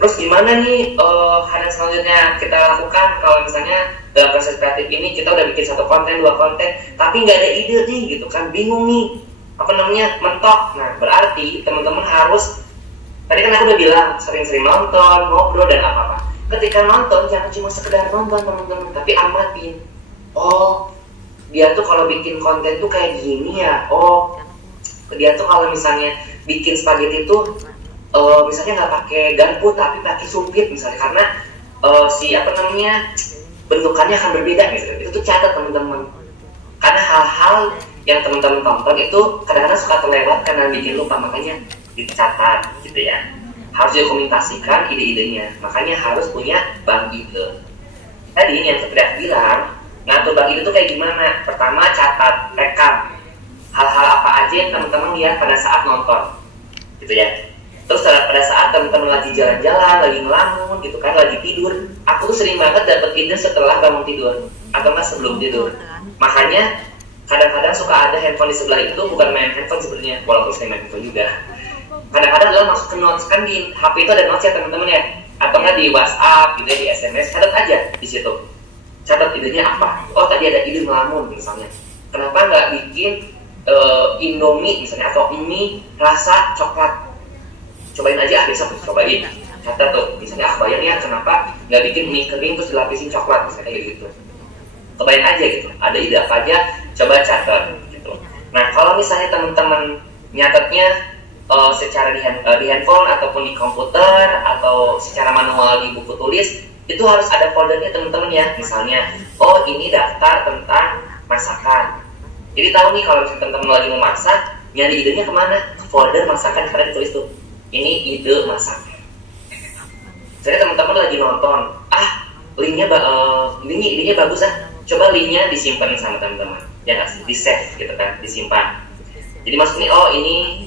Terus gimana nih hal yang selanjutnya kita lakukan kalau misalnya dalam proses kreatif ini kita udah bikin 1 konten, 2 konten, tapi nggak ada ide nih gitu kan, bingung nih mentok. Nah, berarti teman-teman harus, tadi kan aku udah bilang sering-sering nonton, ngobrol dan apa-apa. Ketika nonton jangan cuma sekedar nonton teman-teman, tapi amatin. Oh, dia tuh kalau bikin konten tuh kayak gini ya. Oh, dia tuh kalau misalnya bikin spaghetti tuh misalnya nggak pakai garpu tapi pakai sumpit misalnya, karena bentukannya akan berbeda gitu. Itu tuh catat teman-teman. Karena hal-hal yang teman-teman tonton itu kadang-kadang suka terlewat karena bikin lupa, makanya dicatat gitu ya. Harus dokumentasikan ide-idenya, makanya harus punya bank ide. Tadi yang seperti bilang, ngatur bank ide itu kayak gimana? Pertama, catat, rekam hal-hal apa aja yang teman-teman lihat pada saat nonton gitu ya. Terus pada saat teman-teman lagi jalan-jalan, lagi ngelamun gitu kan, lagi tidur, aku tuh sering banget dapet ide setelah bangun tidur atau nggak sebelum tidur. Makanya kadang-kadang suka ada handphone di sebelah itu, bukan main handphone sebenarnya, walaupun saya main handphone juga. Kadang-kadang adalah masuk ke notes, kan di HP itu ada notes ya teman-teman ya, atau nggak di WhatsApp gitu ya, di SMS, catat aja di situ. Catat idenya apa? Oh, tadi ada ide ngelamun misalnya. Kenapa nggak bikin Indomie misalnya, atau mie rasa coklat? Cobain aja, besok cobain. Catat tuh, misalnya bayang ya, kenapa nggak bikin mie kering terus dilapisin coklat misalnya kayak gitu. Cobain aja gitu, ada ide apa aja, coba catat gitu. Nah, kalau misalnya teman-teman nyatetnya secara di handphone ataupun di komputer atau secara manual di buku tulis, itu harus ada foldernya teman-teman ya. Misalnya, oh ini daftar tentang masakan. Jadi tahu nih kalau teman-teman lagi mau masak, nyari idenya kemana? Ke folder masakan, karena ditulis tuh, ini ide masakan. Jadi teman-teman lagi nonton, linknya bagus coba linknya disimpan sama teman-teman, ya nggak sih, di save gitu kan, disimpan. Jadi maksudnya, oh ini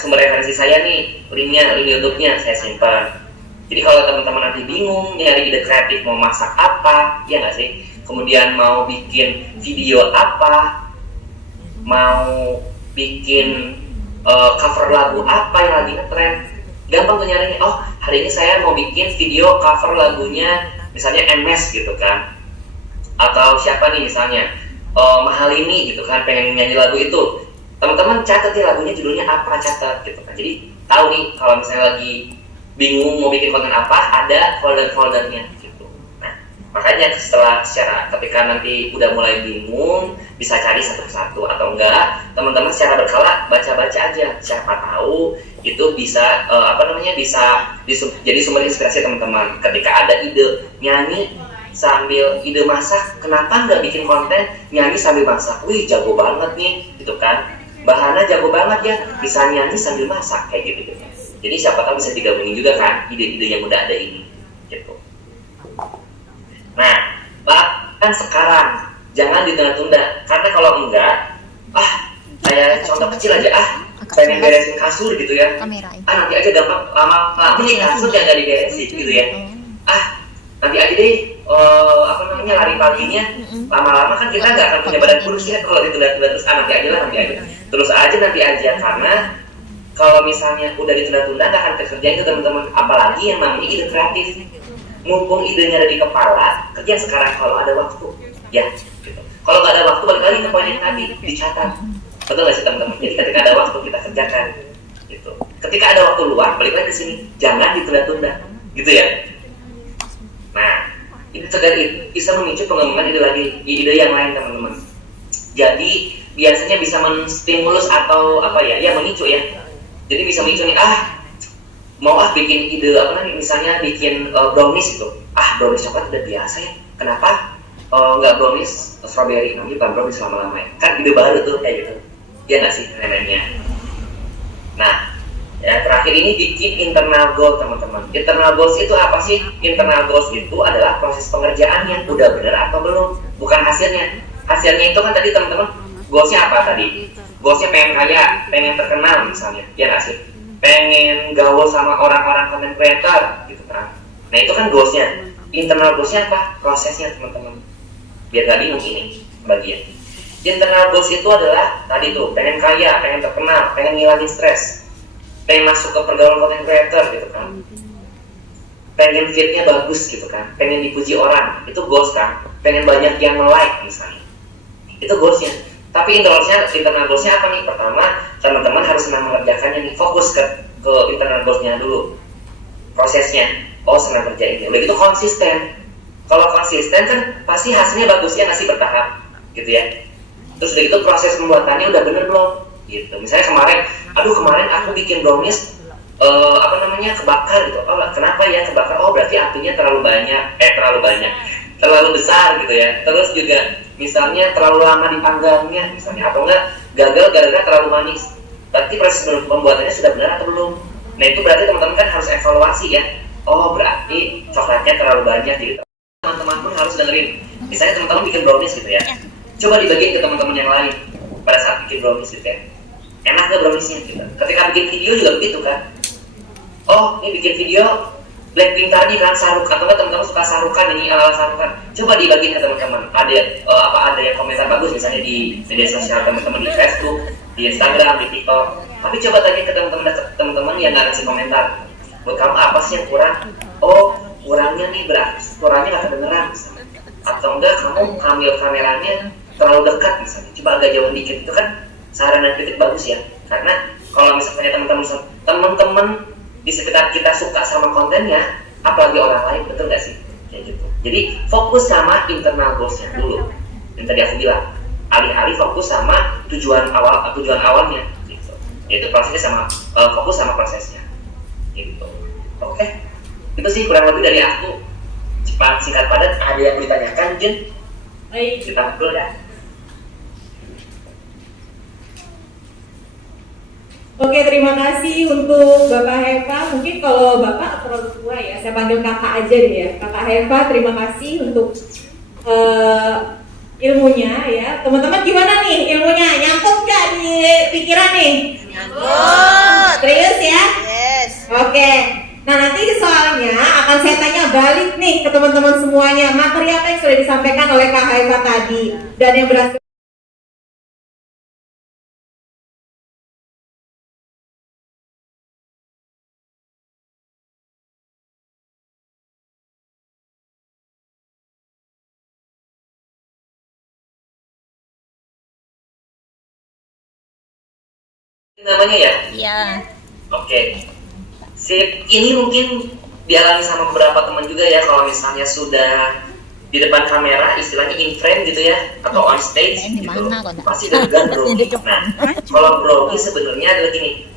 sumber referensi saya nih, link YouTube-nya saya simpan. Jadi kalau teman-teman nanti bingung nyari ide kreatif mau masak apa, ya nggak sih, kemudian mau bikin video apa, mau bikin cover lagu apa yang lagi ngetren, gampang tuh nyarinya. Oh, hari ini saya mau bikin video cover lagunya misalnya MS gitu kan, atau siapa nih misalnya Mahalini gitu kan, pengen nyanyi lagu itu. Teman-teman catat ya lagunya judulnya apa, catat gitu kan. Jadi tahu nih kalau misalnya lagi bingung mau bikin konten apa, ada folder-foldernya gitu. Nah, makanya ketika nanti udah mulai bingung, bisa cari satu persatu, atau enggak teman-teman secara berkala baca-baca aja, siapa tahu itu bisa jadi sumber inspirasi teman-teman. Ketika ada ide nyanyi sambil ide masak, kenapa nggak bikin konten nyanyi sambil masak? Wih, jago banget nih gitu kan, bahannya jago banget ya, bisa nyanyi sambil masak kayak gitu. Jadi siapa tahu bisa digabungin juga kan ide-ide yang udah ada ini gitu. Nah, bahkan sekarang jangan ditunda-tunda, karena kalau enggak, kayak contoh kecil aja, pengen beresin kasur gitu ya, nanti aja gampang, lama nih kasur jangan diberesin gitu ya, nanti aja deh lari paginya, lama-lama kan kita nggak akan punya badan kurus ya kalau ditunda-tunda terus, nanti aja, karena kalau misalnya udah ditunda-tunda nggak akan kerjain itu teman-teman. Apalagi yang namanya ide kreatif, mumpung idenya ada di kepala, kerja sekarang kalau ada waktu ya gitu. Kalau nggak ada waktu, balik lagi ke poin yang tadi, dicatat. Betul nggak sih teman-teman? Jadi ketika ada waktu kita kerjakan gitu. Ketika ada waktu luang, balik lagi ke sini, jangan ditunda-tunda gitu ya. Nah, itu bisa memicu pengembangan ide yang lain teman-teman. Jadi biasanya bisa menstimulus atau memicu ya. Jadi bisa memicu nih, bikin ide misalnya bikin brownies gitu. Brownies coklat udah biasa ya. Kenapa nggak brownies strawberry? Nanti bukan brownies lama-lama ya. Kan ide baru tuh kayak gitu. Ya nggak sih namanya. Nah, ya terakhir ini bikin internal goal teman-teman. Internal goals itu apa sih? Internal goals itu adalah proses pengerjaannya udah benar atau belum, bukan hasilnya. Hasilnya itu kan tadi teman-teman, goalsnya apa tadi? Goalsnya pengen kaya, pengen terkenal misalnya, ya nggak sih? Pengen gaul sama orang-orang content creator gitu kan. Nah itu kan goalsnya. Internal goalsnya apa? Prosesnya teman-teman. Biar nggak bingung ini bagian. Internal goals itu adalah tadi tuh, pengen kaya, pengen terkenal, pengen ngilangin stres, pengen masuk ke pergaulan content creator gitu kan, pengen fitnya bagus gitu kan, pengen dipuji orang, itu goals kan, pengen banyak yang like misalnya, itu goalsnya. Tapi internal goalsnya apa nih? Pertama, teman-teman harus senang mengerjakannya nih, fokus ke internal goalsnya dulu, prosesnya. Oh, senang kerjainnya. Udah gitu konsisten. Kalau konsisten kan pasti hasilnya bagus ya, ngasih bertahap, gitu ya. Terus udah gitu proses pembuatannya udah bener belum? Gitu. Misalnya kemarin aku bikin brownies kebakar gitu. Oh, kenapa ya kebakar? Oh, berarti apinya terlalu besar gitu ya. Terus juga misalnya terlalu lama dipanggangnya misalnya, atau enggak gagal gara-gara terlalu manis. Berarti proses pembuatannya sudah benar atau belum? Nah, itu berarti teman-teman kan harus evaluasi ya. Oh, berarti coklatnya terlalu banyak gitu. Teman-teman pun harus dengerin. Misalnya teman-teman bikin brownies gitu ya. Coba dibagiin ke teman-teman yang lain pada saat bikin brownies gitu ya. Enak gak browniesnya gitu. Ketika bikin video juga begitu kan. Oh, ini bikin video Blackpink tadi kan saruk, atau kan teman-teman suka sarukan, ini sarukan. Coba dibagiin ke teman-teman. Ada yang komentar bagus misalnya di media sosial teman-teman, di Facebook, di Instagram, di TikTok. Tapi coba tanya ke teman-teman yang nggak ngasih komentar. Buat kamu apa sih yang kurang? Oh, kurangnya nih berarti kurangnya nggak kedengeran misalnya. Atau enggak kamu ambil kameranya terlalu dekat misalnya. Coba agak jauh dikit, itu kan saran dan kritik bagus ya. Karena kalau misalnya teman-teman di sekitar kita suka sama kontennya, apalagi orang lain, betul nggak sih? Kayak gitu. Jadi fokus sama internal goalsnya dulu. Yang tadi aku bilang, alih-alih fokus sama tujuan awalnya, gitu. Yaitu prosesnya sama fokus sama prosesnya, gitu. Oke, itu sih kurang lebih dari aku. Cepat, singkat, padat. Ada yang mau ditanyakan, Jun? Baik. Kita dulu ya. Oke, terima kasih untuk Bapak Heva. Mungkin kalau Bapak terlalu tua ya, saya panggil Kakak aja deh ya. Kakak Heva, terima kasih untuk ilmunya ya. Teman-teman gimana nih ilmunya? Nyangkut nggak di pikiran nih? Nyangkut. Serius ya? Yes. Oke. Nah, nanti soalnya akan saya tanya balik nih ke teman-teman semuanya. Materi apa yang sudah disampaikan oleh Kak Heva tadi dan yang berhasil. Namanya ya? Iya. Oke. Sip. Ini mungkin dialami sama beberapa teman juga ya, kalau misalnya sudah di depan kamera, istilahnya in frame gitu ya, atau on stage gitu, pasti deg-degan grogi. Nah, kalau grogi sebenarnya adalah gini.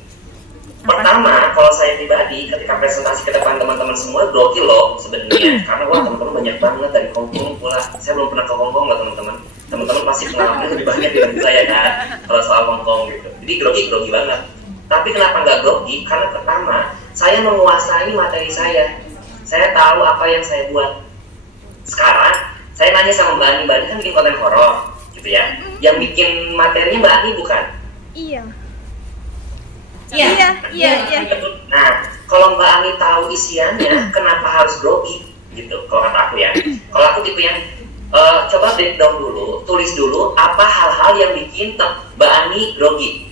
Pertama, kalau saya pribadi ketika presentasi ke depan teman-teman semua grogi loh sebenarnya, karena wah teman-teman banyak banget dari Hong Kong pula. Saya belum pernah ke Hong Kong loh teman-teman. Teman-teman pasti pengalamannya lebih banyak dibanding saya kan, kalau soal Hong Kong gitu. Jadi grogi banget. Tapi kenapa nggak grogi? Karena pertama, saya menguasai materi saya. Saya tahu apa yang saya buat. Sekarang, saya nanya sama Mbak Ani kan bikin konten horor, gitu ya. Yang bikin materinya Mbak Ani bukan? Iya. Nah, kalau Mbak Ani tahu isiannya, kenapa harus grogi? Gitu, kalau kata aku ya. Kalau aku tipe yang coba breakdown dulu, tulis dulu apa hal-hal yang bikin Mbak Ani grogi.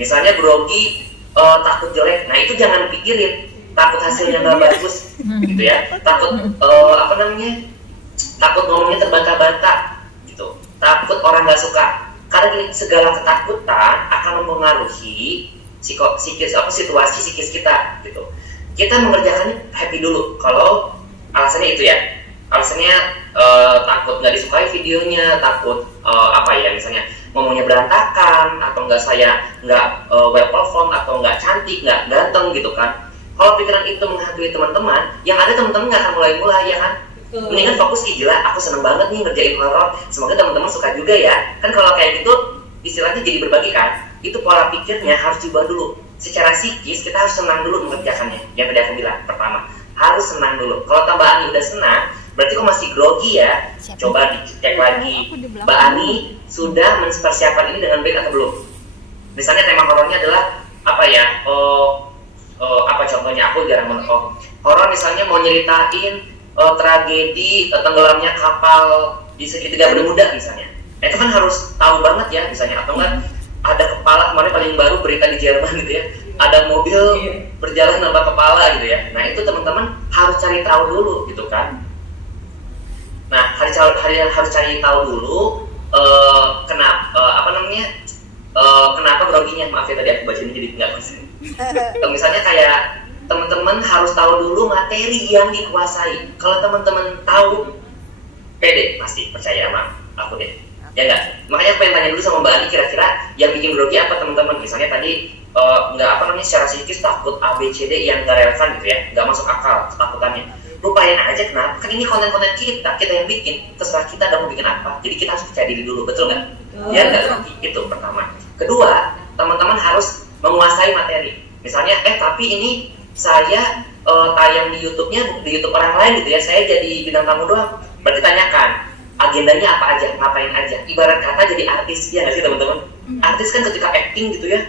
Misalnya grogi takut jelek, nah itu jangan pikirin, takut hasilnya nggak bagus, gitu ya. Takut takut ngomongnya terbata-bata, gitu. Takut orang nggak suka. Karena segala ketakutan akan mempengaruhi situasi psikis kita, gitu. Kita mengerjakannya happy dulu. Kalau alasannya itu ya, alasannya takut nggak disukai videonya, takut misalnya ngomongnya berantakan, atau nggak well perform, atau nggak cantik, nggak ganteng gitu kan. Kalau pikiran itu menghantui teman-teman, yang ada teman-teman nggak akan mulai ya kan. Mendingan fokus, gila aku seneng banget nih ngerjain horor, semoga teman-teman suka juga ya. Kan kalau kayak gitu istilahnya jadi berbagi kan. Itu pola pikirnya harus diubah dulu. Secara psikis kita harus senang dulu mengerjakannya. Yang tadi aku bilang, pertama harus senang dulu. Kalau Mbak Ani udah senang, berarti kok masih grogi ya. Coba dicek lagi, Mbak Ani sudah mempersiapkan ini dengan baik atau belum? Misalnya tema horornya adalah apa ya? Apa contohnya? Aku jarang menonton horor, misalnya mau nyeritain tragedi tenggelamnya kapal di segitiga Bermuda misalnya. Nah, itu kan harus tahu banget ya misalnya, atau enggak ada kepala, kemarin paling baru berita di Jerman gitu ya, ada mobil berjalan tanpa kepala gitu ya. Nah, itu teman-teman harus cari tahu dulu gitu kan. Nah, harus cari tahu dulu kenapa groginya, maaf ya tadi aku bacain jadi nggak konsen. Misalnya kayak teman-teman harus tahu dulu materi yang dikuasai. Kalau teman-teman tahu, pede pasti percaya sama aku deh. Ya nggak? Makanya aku pengen tanya dulu sama Mbak Ani, kira-kira yang bikin grogi apa teman-teman? Misalnya tadi secara psikis takut ABCD yang nggak relevan gitu ya, nggak masuk akal ketakutannya. Lupain aja kenapa? Kan ini konten-konten kita yang bikin, terserah kita dong mau bikin apa. Jadi kita harus percaya diri dulu, betul nggak? Ya nggak grogi, itu pertama. Kedua, teman-teman harus menguasai materi. Misalnya, tapi ini saya tayang di YouTube-nya, di YouTube orang lain gitu ya, saya jadi bintang tamu doang. Berarti tanyakan, agendanya apa aja, ngapain aja. Ibarat kata jadi artis, ya nggak sih teman-teman? Artis kan ketika acting gitu ya,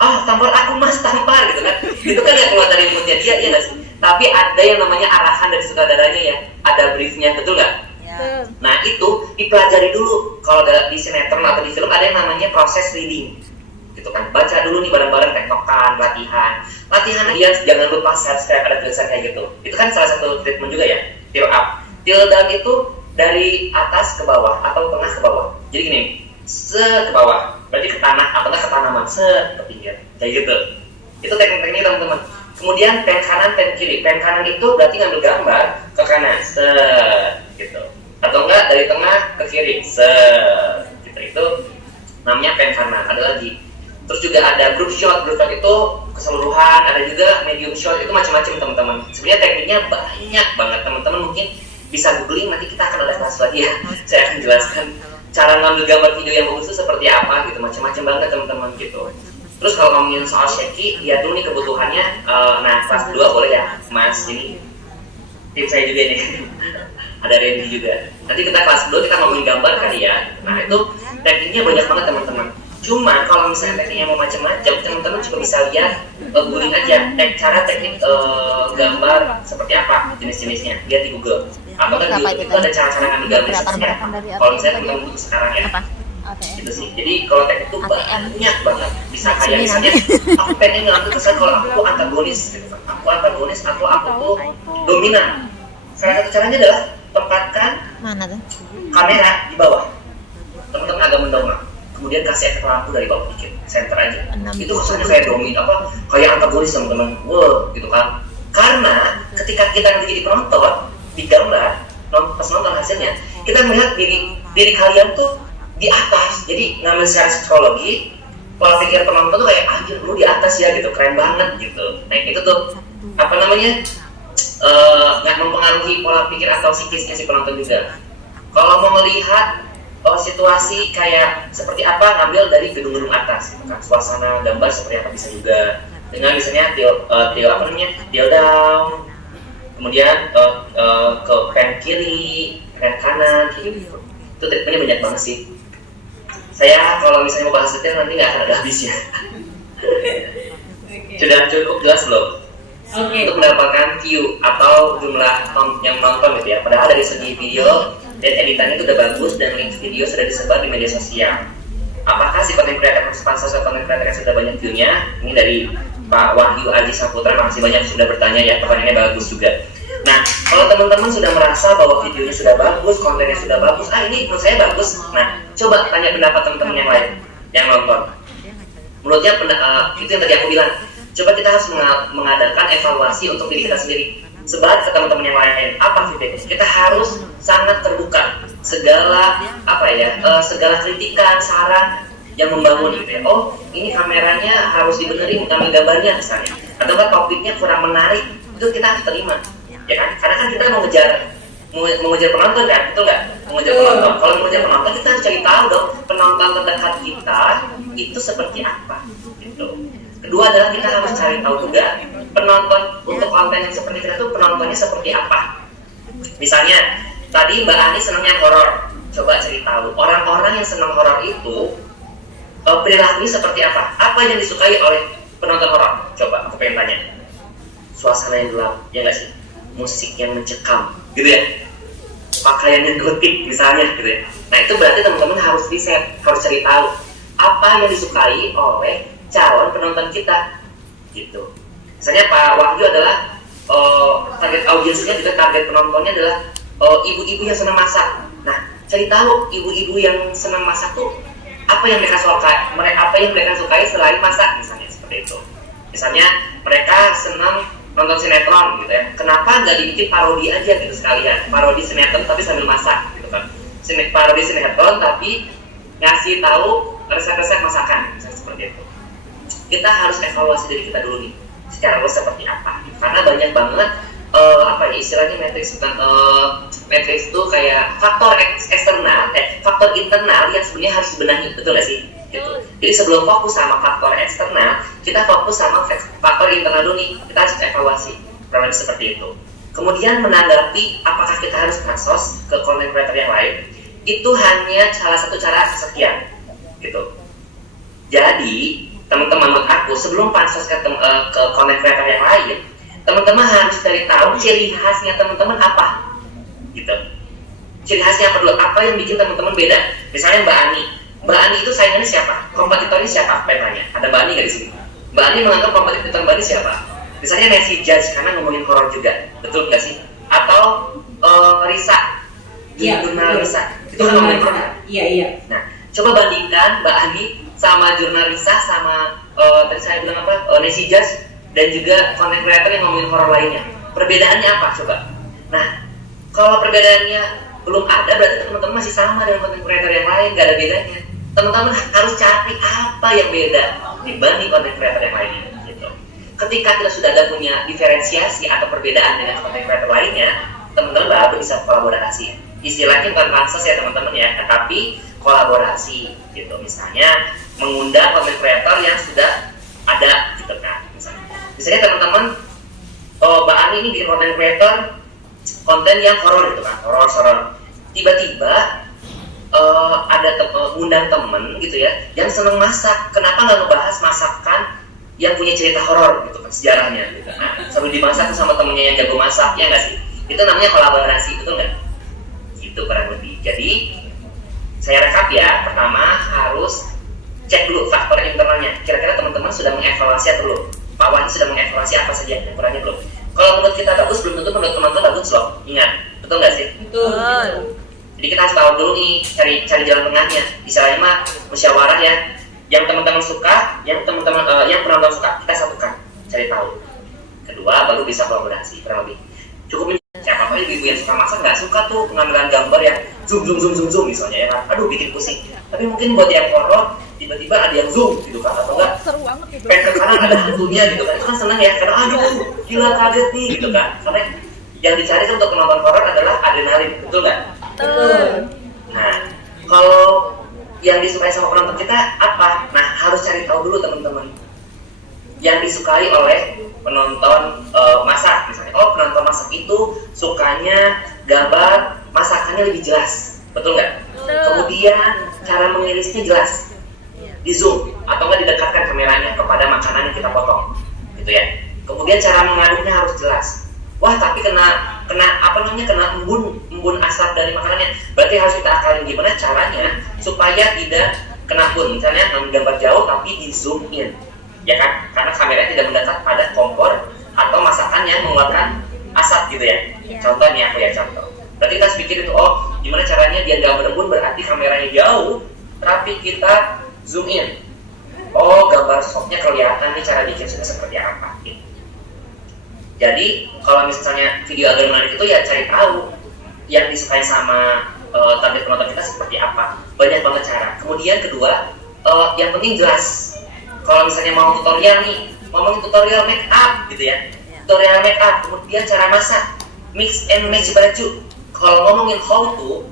tampar aku mas, tampar gitu kan. Itu kan yang keluar dari mulutnya dia, ya nggak sih? Tapi ada yang namanya arahan dari sutradaranya ya, ada briefnya, betul nggak? Ya. Nah itu dipelajari dulu. Kalau di sinetron atau di film ada yang namanya proses reading, gitu kan. Baca dulu nih bareng-bareng, tektokan, latihan dia. Jangan lupa subscribe, ada tulisan kayak gitu. Itu kan salah satu treatment juga ya, till up. Till down itu dari atas ke bawah atau tengah ke bawah. Jadi gini, ke bawah berarti ke tanah atau ke tanaman, ke pinggir, kayak gitu. Itu teknik-tekniknya teman-teman. Kemudian pen kanan, pen kiri. Pen kanan itu berarti ngambil gambar ke kanan, gitu. Atau enggak dari tengah ke kiri, gitu. Itu namanya pen kanan. Ada lagi. Terus juga ada group shot. Group shot itu keseluruhan. Ada juga medium shot. Itu macam-macam teman-teman. Sebenarnya tekniknya banyak banget teman-teman. Mungkin bisa googling, nanti kita akan ada kelas lagi ya. Saya akan jelaskan cara ngambil gambar video yang bagus itu seperti apa gitu. Macam-macam banget teman-teman gitu. Terus kalau ngomongin soal Sheki, lihat dulu nih kebutuhannya. Nah, kelas 2 boleh ya, Mas. Ini tim saya juga nih. Ada Randy juga. Nanti kita kelas 2 kita ngomongin gambar kali ya. Nah, itu tekniknya banyak banget teman-teman. Cuma kalau misalnya tekniknya mau macam-macam, teman-teman juga bisa lihat, googling aja cara teknik gambar seperti apa jenis-jenisnya. Lihat di Google. Atau kan di YouTube itu ada cara-cara ngambil gambar seperti apa. Kalau misalnya teman-teman butuh sekarang ya. Gitu sih. Jadi kalau teknik itu banyak banget. Bisa kayak misalnya aku pengen ngambil kesan kalau aku tuh antagonis gitu. Aku antagonis atau aku tuh dominan. Salah satu caranya adalah tempatkan kamera di bawah. Teman-teman agak mendongak. Kemudian kasih efek lampu dari bawah dikit, center aja. Itu kesannya kayak domin kayak antagonis teman-teman. Wow, gitu kan. Karena ketika kita nanti jadi penonton di gambar, pas nonton hasilnya, kita melihat diri kalian tuh di atas. Jadi ngambil secara psikologi, pola pikir penonton tuh kayak anjir lu di atas ya gitu, keren banget gitu. Nah itu tuh nggak mempengaruhi pola pikir atau psikisnya si penonton juga. Kalau mau melihat situasi kayak seperti apa, ngambil dari gedung-gedung atas gitu kan. Suasana gambar seperti apa bisa juga dengan misalnya till down, kemudian ke pen kiri, pen kanan gitu. Itu treatmentnya banyak banget sih. Saya kalau misalnya mau bahas detail nanti nggak akan ada habisnya. Sudah cukup jelas belum? Untuk mendapatkan view atau jumlah yang nonton gitu ya. Padahal dari segi video dan editannya itu udah bagus dan link video sudah disebar di media sosial. Apakah si konten kreator sosial konten kreator yang sudah banyak view-nya? Ini dari Pak Wahyu Aji Saputra, makasih banyak sudah bertanya ya, pertanyaannya bagus juga. Nah, kalau teman-teman sudah merasa bahwa videonya sudah bagus, kontennya sudah bagus, ini menurut saya bagus. Nah, coba tanya pendapat teman-teman yang lain yang nonton. Menurutnya itu yang tadi aku bilang. Coba kita harus mengadakan evaluasi untuk diri kita sendiri. Sebarat ke teman-teman yang lain, apa feedback? Kita harus sangat terbuka segala segala kritikan, saran yang membangun gitu ya. Oh, ini kameranya harus dibenerin, ngambil gambarnya misalnya. Atau topiknya kurang menarik, itu kita harus terima. Ya kan? Karena kan kita mengejar penonton kan, betul nggak? Mengejar penonton. Kalau mengejar penonton kita harus cari tahu dong penonton terdekat kita itu seperti apa, gitu. Kedua adalah kita harus cari tahu juga penonton untuk konten yang seperti kita tuh penontonnya seperti apa. Misalnya tadi Mbak Ani senangnya horor, coba cari tahu orang-orang yang senang horor itu perilakunya seperti apa? Apa yang disukai oleh penonton horor? Coba aku pengen tanya. Suasana yang gelap, ya nggak sih? Musik yang mencekam, gitu ya? Pakaian yang gotik misalnya, gitu ya? Nah itu berarti teman-teman harus riset, harus cari tahu apa yang disukai oleh calon penonton kita, gitu. Misalnya Pak Wahyu adalah target audiensnya juga target penontonnya adalah ibu-ibu yang senang masak. Nah cari tahu ibu-ibu yang senang masak tuh apa yang mereka sukai selain masak, misalnya seperti itu. Misalnya mereka senang nonton sinetron gitu ya, kenapa nggak dibikin parodi aja gitu sekalian, parodi sinetron tapi sambil masak gitu kan, parodi sinetron tapi ngasih tahu resep-resep masakan, misalnya seperti itu. Kita harus evaluasi diri kita dulu nih, secara luas seperti apa, karena banyak banget istilahnya matriks itu kayak faktor eksternal, faktor internal yang sebenarnya harus dibenahi, betul nggak sih? Gitu. Jadi sebelum fokus sama faktor eksternal, kita fokus sama faktor internal dulu nih, kita harus evaluasi, kurang lebih seperti itu. Kemudian menanggapi apakah kita harus pansos ke content creator yang lain, itu hanya salah satu cara kesekian, gitu. Jadi teman-teman menurut aku sebelum pansos ke content creator yang lain, teman-teman harus cari tahu ciri khasnya teman-teman apa, gitu. Ciri khasnya apa dulu? Apa yang bikin teman-teman beda? Misalnya Mbak Ani itu saingannya siapa? Kompetitornya siapa? Petanya. Ada Mbak Ani nggak di sini? Mbak Ani menganggap kompetitor Mbak Ani siapa? Misalnya Nancy Judge karena ngomongin horor juga, betul nggak sih? Atau Risa, jurnal Risa, itu kan ngomongin horor. Iya. Nah, coba bandingkan Mbak Ani sama jurnal Risa sama tadi saya bilang Nancy Judge dan juga content creator yang ngomongin horor lainnya. Perbedaannya apa coba? Nah, kalau perbedaannya belum ada, berarti teman-teman masih sama dengan content creator yang lain, nggak ada bedanya. Teman-teman harus cari apa yang beda dibanding content creator yang lainnya, gitu. Ketika kita sudah ada punya diferensiasi atau perbedaan dengan content creator lainnya, teman-teman baru bisa kolaborasi. Istilahnya bukan pansos ya teman-teman ya, tetapi kolaborasi, gitu. Misalnya mengundang content creator yang sudah ada, gitu kan. Misalnya teman-teman, Mbak Ani ini bikin content creator konten yang horor gitu kan, horor. Tiba-tiba ada undang temen gitu ya yang seneng masak, kenapa nggak ngebahas masakan yang punya cerita horor gitu kan, sejarahnya gitu. Nah, sambil dimasak sama temennya yang jago masak, ya nggak sih? Itu namanya kolaborasi, betul nggak? Gitu kurang lebih. Jadi saya rekap ya, pertama harus cek dulu faktor internalnya. Kira-kira teman-teman sudah mengevaluasi atau belum? Pak Wahyu sudah mengevaluasi apa saja yang kurangnya belum? Kalau menurut kita bagus, belum tentu menurut teman-teman bagus loh. Ingat, betul nggak sih? Betul. Jadi kita harus tahu dulu nih, cari jalan tengahnya. Misalnya mah musyawarah ya, yang teman-teman suka, yang penonton suka, kita satukan, cari tahu. Kedua, baru bisa kolaborasi, kurang lebih. Cukup siapa ibu yang suka masak nggak suka tuh pengambilan gambar yang zoom misalnya ya kan, aduh bikin pusing. Tapi mungkin buat yang horor tiba-tiba ada yang zoom gitu kan, atau enggak Seru banget gitu. ke kanan ada hantunya gitu kan, itu kan senang ya, karena aduh gila kaget nih gitu kan. Karena yang dicari kan untuk penonton horor adalah adrenalin, betul nggak? Betul. Nah, kalau yang disukai sama penonton kita apa? Nah, harus cari tahu dulu teman-teman yang disukai oleh penonton masak. Misalnya, penonton masak itu sukanya gambar masakannya lebih jelas, betul nggak? Kemudian cara mengirisnya jelas, di zoom atau nggak didekatkan kameranya kepada makanan yang kita potong, gitu ya. Kemudian cara mengaduknya harus jelas. Wah, tapi kena embun asap dari makanannya. Berarti harus kita akalin gimana caranya supaya tidak kena embun. Misalnya gambar jauh tapi di zoom in, ya kan? Karena kameranya tidak mendekat pada kompor atau masakan yang mengeluarkan asap gitu ya. Contohnya aku ya contoh. Berarti kita harus pikir itu, gimana caranya dia nggak berembun, berarti kameranya jauh tapi kita zoom in. Gambar softnya kelihatan nih, cara bikin sudah seperti apa gitu. Jadi kalau misalnya video agak menarik itu ya cari tahu yang disukai sama target penonton kita seperti apa. Banyak banget cara. Kemudian kedua, yang penting jelas. Kalau misalnya mau tutorial nih, ngomongin tutorial make up gitu ya, tutorial make up, kemudian cara masak, mix and match baju. Kalau ngomongin how to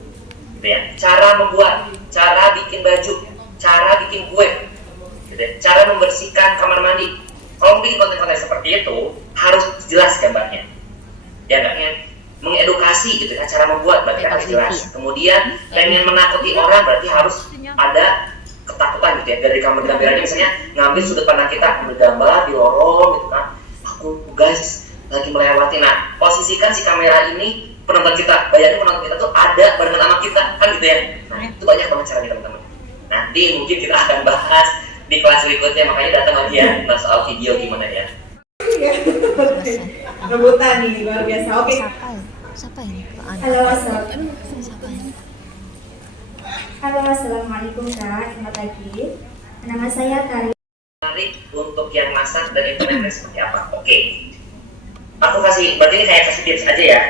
gitu ya, cara membuat, cara bikin baju, cara bikin kue gitu ya, cara membersihkan kamar mandi. Kalau bikin konten-konten seperti itu harus jelas gambarnya, ya nggak? Mengedukasi gitu kan, cara membuat berarti harus jelas. Kemudian pengen menakuti orang berarti harus ada ketakutan gitu ya, dari gambar-gambarannya. Misalnya ngambil sudut pandang kita, bergambar di lorong gitu kan, aku guys lagi melewati. Nah, posisikan si kamera ini penonton kita, bayangin penonton kita tuh ada barengan sama kita kan gitu ya. Nah, itu banyak banget caranya teman-teman. Nanti mungkin kita akan bahas di kelas berikutnya, makanya datang lagi ya soal video gimana ya. Rebutan nih luar biasa. Oke. Siapa ini? Pak Ani. Halo, Mas. Siapa ini? Halo, assalamualaikum Kak. Selamat pagi. Nama saya Kari. Menarik untuk yang masak dan internetnya seperti apa? Oke. Aku kasih, berarti ini kayak kasih tips aja ya.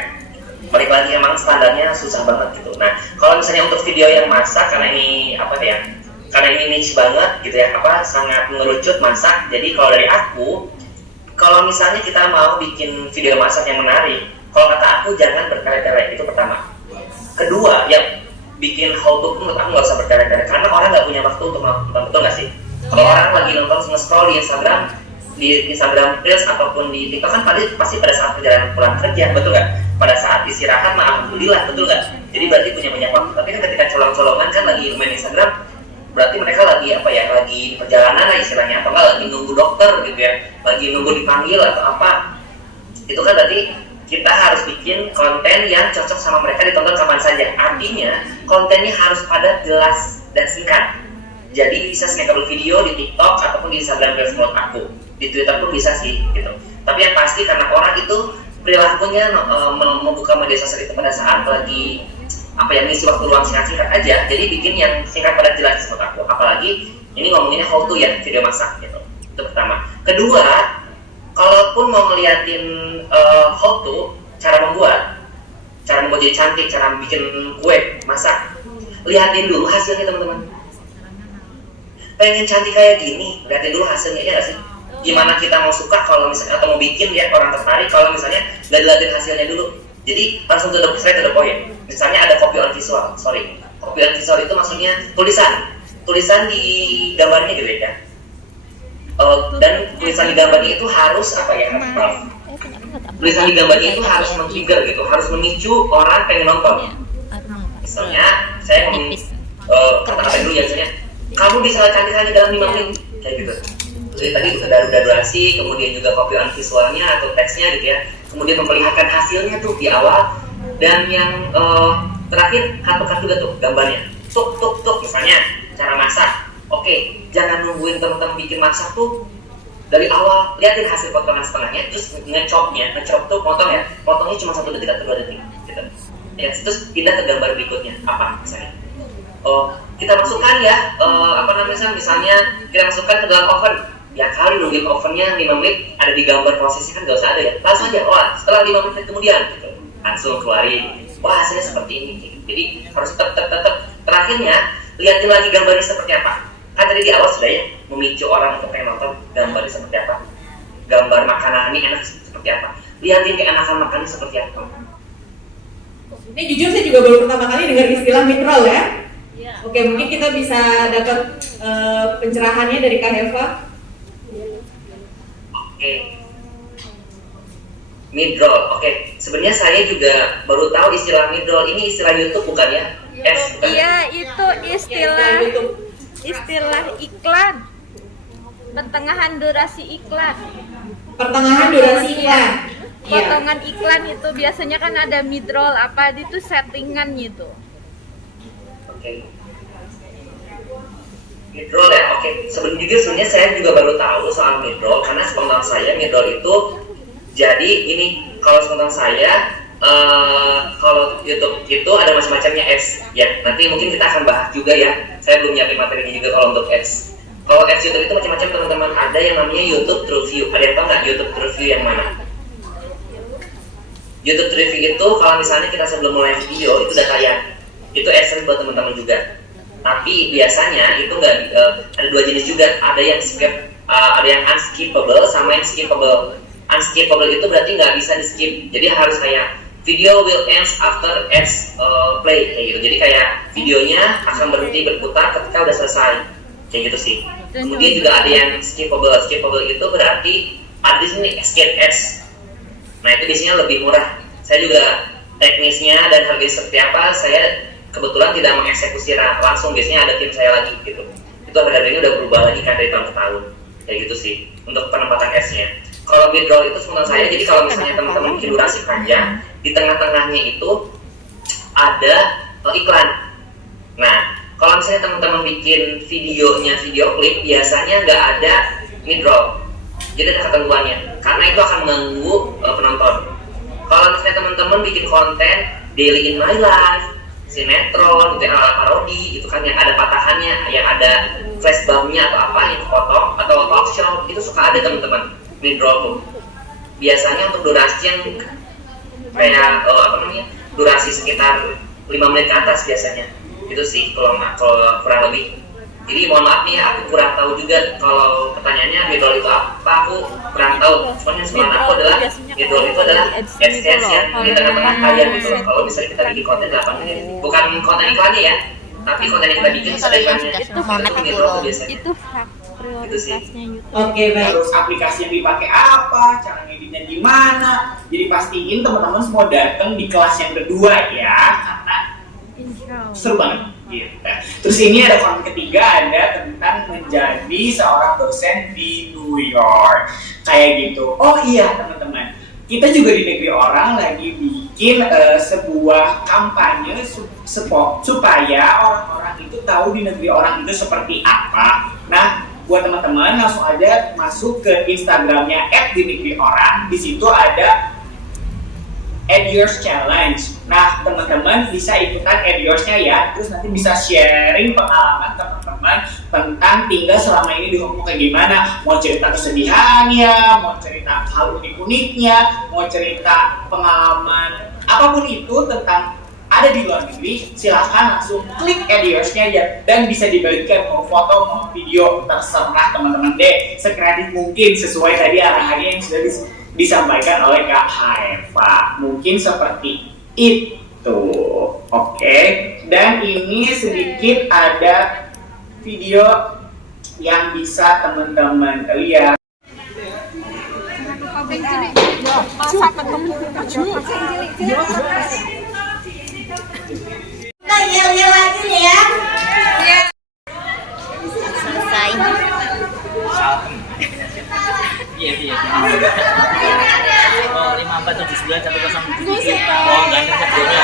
Balik lagi emang standarnya susah banget gitu. Nah, kalau misalnya untuk video yang masak, karena ini apa ya? Karena ini niche banget gitu ya, sangat mengerucut masak. Jadi kalau dari aku, kalau misalnya kita mau bikin video masak yang menarik, kalau kata aku jangan bertele-tele, itu pertama. Kedua, yang bikin how to menurut aku nggak usah bertele-tele, karena orang nggak punya waktu untuk nonton, betul nggak sih? Kalau orang lagi nonton nge-scroll di Instagram Reels ataupun di TikTok kan pasti pada saat perjalanan pulang kerja, betul nggak? Pada saat istirahat mah alhamdulillah, betul nggak? Jadi berarti punya banyak waktu. Tapi kan ketika colong-colongan kan lagi main Instagram, berarti mereka lagi lagi di perjalanan lah istilahnya, atau nggak lagi nunggu dokter gitu ya, lagi nunggu dipanggil atau apa. Itu kan berarti kita harus bikin konten yang cocok sama mereka, ditonton kapan saja. Artinya kontennya harus padat, jelas, dan singkat. Jadi bisa snackable video di TikTok ataupun di Instagram Reels menurut aku. Di Twitter pun bisa sih gitu. Tapi yang pasti karena orang itu perilakunya membuka media sosial itu pada saat lagi ngisi waktu luang singkat-singkat aja. Jadi bikin yang singkat padat jelas menurut aku. Apalagi ini ngomonginnya how to ya, video masak gitu. Itu pertama. Kedua, kalaupun mau ngeliatin how to, cara membuat jadi cantik, cara bikin kue, masak, lihatin dulu hasilnya teman-teman. Pengen cantik kayak gini, lihatin dulu hasilnya, ya nggak sih? Gimana kita mau suka kalau misalnya, atau mau bikin lihat orang tertarik kalau misalnya nggak dilihatin hasilnya dulu. Jadi langsung straight to the point. Misalnya ada copy on visual, copy on visual itu maksudnya tulisan di gambarnya gitu ya. Dan tulisan di gambarnya itu harus tulisan di gambarnya itu harus men-trigger gitu, harus memicu orang pengen nonton. Misalnya saya ngomong kata-kata dulu ya, misalnya kamu bisa cantik hanya dalam 5 menit kayak gitu. Jadi tadi udah durasi, kemudian juga copy on visualnya atau teksnya gitu ya, kemudian memperlihatkan hasilnya tuh di awal, dan yang terakhir cut juga tuh gambarnya, tuk misalnya cara masak. Oke, jangan nungguin teman-teman bikin masak tuh dari awal, lihatin hasil potongan setengahnya, terus ngecop tuh potongnya cuma 1 detik atau 2 detik gitu. Ya, terus pindah ke gambar berikutnya, apa misalnya? Kita masukkan ya, misalnya kita masukkan ke dalam oven. Ya kali nungguin ovennya 5 menit, ada di gambar prosesnya kan gak usah ada ya. Langsung aja, setelah 5 menit kemudian gitu, langsung keluarin. Wah, hasilnya seperti ini. Jadi harus tetap. Terakhirnya, lihatin lagi gambarnya seperti apa. Kan tadi di awal sudah ya, memicu orang untuk pengen nonton gambarnya seperti apa, gambar makanannya enak seperti apa, lihatin keenakan makannya seperti apa. Ini jujur saya juga baru pertama kali dengar istilah mid-roll ya. Oke, mungkin kita bisa dapat pencerahannya dari Kak Heva. Oke, mid-roll. Oke, sebenarnya saya juga baru tahu istilah mid-roll. Ini istilah YouTube bukan ya? Iya, itu istilah iklan, pertengahan durasi iklan. Potongan iklan itu biasanya kan ada mid-roll, itu settingan gitu. Oke. Mid-roll ya, oke. Sebenarnya saya juga baru tahu soal mid-roll, karena sepengetahuan saya mid-roll itu jadi ini, kalau sepengetahuan saya kalau YouTube itu ada macam-macamnya ads ya. Nanti mungkin kita akan bahas juga ya. Saya belum nyiapin materinya juga kalau untuk ads. Kalau ads YouTube itu macam-macam teman-teman. Ada yang namanya YouTube True View. Ada yang tahu nggak YouTube True View yang mana? YouTube True View itu kalau misalnya kita sebelum mulai video itu udah kayak itu AdSense buat teman-teman juga. Tapi biasanya itu nggak ada 2 jenis juga. Ada yang ada yang unskippable sama yang skippable. Unskippable itu berarti nggak bisa di skip. Jadi harus kayak video will end after ads play kayak gitu. Jadi kayak videonya akan berhenti berputar ketika udah selesai kayak gitu sih. Kemudian juga ada yang skippable. Skippable itu berarti ada di sini escape ads. Nah itu biasanya lebih murah. Saya juga teknisnya dan harganya seperti apa, saya kebetulan tidak mengeksekusi langsung. Biasanya ada tim saya lagi gitu. Itu harganya udah berubah lagi kan dari tahun ke tahun kayak gitu sih untuk penempatan ads-nya. Kalau mid-roll itu menurut saya, jadi kalau misalnya teman-teman bikin durasi panjang, di tengah-tengahnya itu ada iklan. Nah, kalau misalnya teman-teman bikin videonya video klip, biasanya nggak ada mid-roll. Jadi ada ketentuannya, karena itu akan mengganggu penonton. Kalau misalnya teman-teman bikin konten daily in my life, sinetron gitu, ala parodi gitu kan, yang ada patahannya, yang ada flashbacknya atau apa yang kepotong, atau talk show itu suka ada teman-teman mid-roll tuh. Biasanya untuk durasi yang kayak durasi sekitar 5 menit ke atas biasanya. Itu sih kalau kurang lebih. Jadi mohon maaf nih, aku kurang tahu juga kalau pertanyaannya mid-roll itu apa, aku kurang tahu. Cuman yang sebenarnya aku adalah mid-roll itu adalah extension di tengah-tengah kalian gitu. Kalau misalnya kita bikin konten 8 menit, bukan konten iklannya ya, tapi konten yang kita bikin ada iklannya. Itu mid-roll tuh biasanya. Itu hak prioritasnya YouTube. Oke, baik. Terus aplikasi yang dipakai apa, cara ngeditnya gimana. Jadi pastiin teman-teman semua datang di kelas yang kedua ya, karena seru banget gitu. Terus ini ada konten ketiga, ada tentang menjadi seorang dosen di New York kayak gitu. Oh iya teman-teman, kita juga di negeri orang lagi bikin sebuah kampanye supaya orang-orang itu tahu di negeri orang itu seperti apa. Nah, buat teman-teman langsung aja masuk ke Instagramnya @dinegriorang. Di situ ada Add Yours Challenge. Nah, teman-teman bisa ikutan Add Yours-nya ya. Terus nanti bisa sharing pengalaman teman-teman tentang tinggal selama ini di Hong Kong kayak gimana. Mau cerita kesedihannya, mau cerita hal unik-uniknya, mau cerita pengalaman apapun itu tentang ada di luar negeri, silahkan langsung klik Add Yours-nya ya, dan bisa dibagikan mau foto mau video, terserah teman-teman deh, sekreatif mungkin sesuai tadi arahannya yang sudah disampaikan oleh Kak Haeva. Mungkin seperti itu. Oke. Dan ini sedikit ada video yang bisa teman-teman lihat. Yel-yel lagi nih ya. Selesai. Iya. Oh, 5479 107. Oh, enggak ada sebelumnya.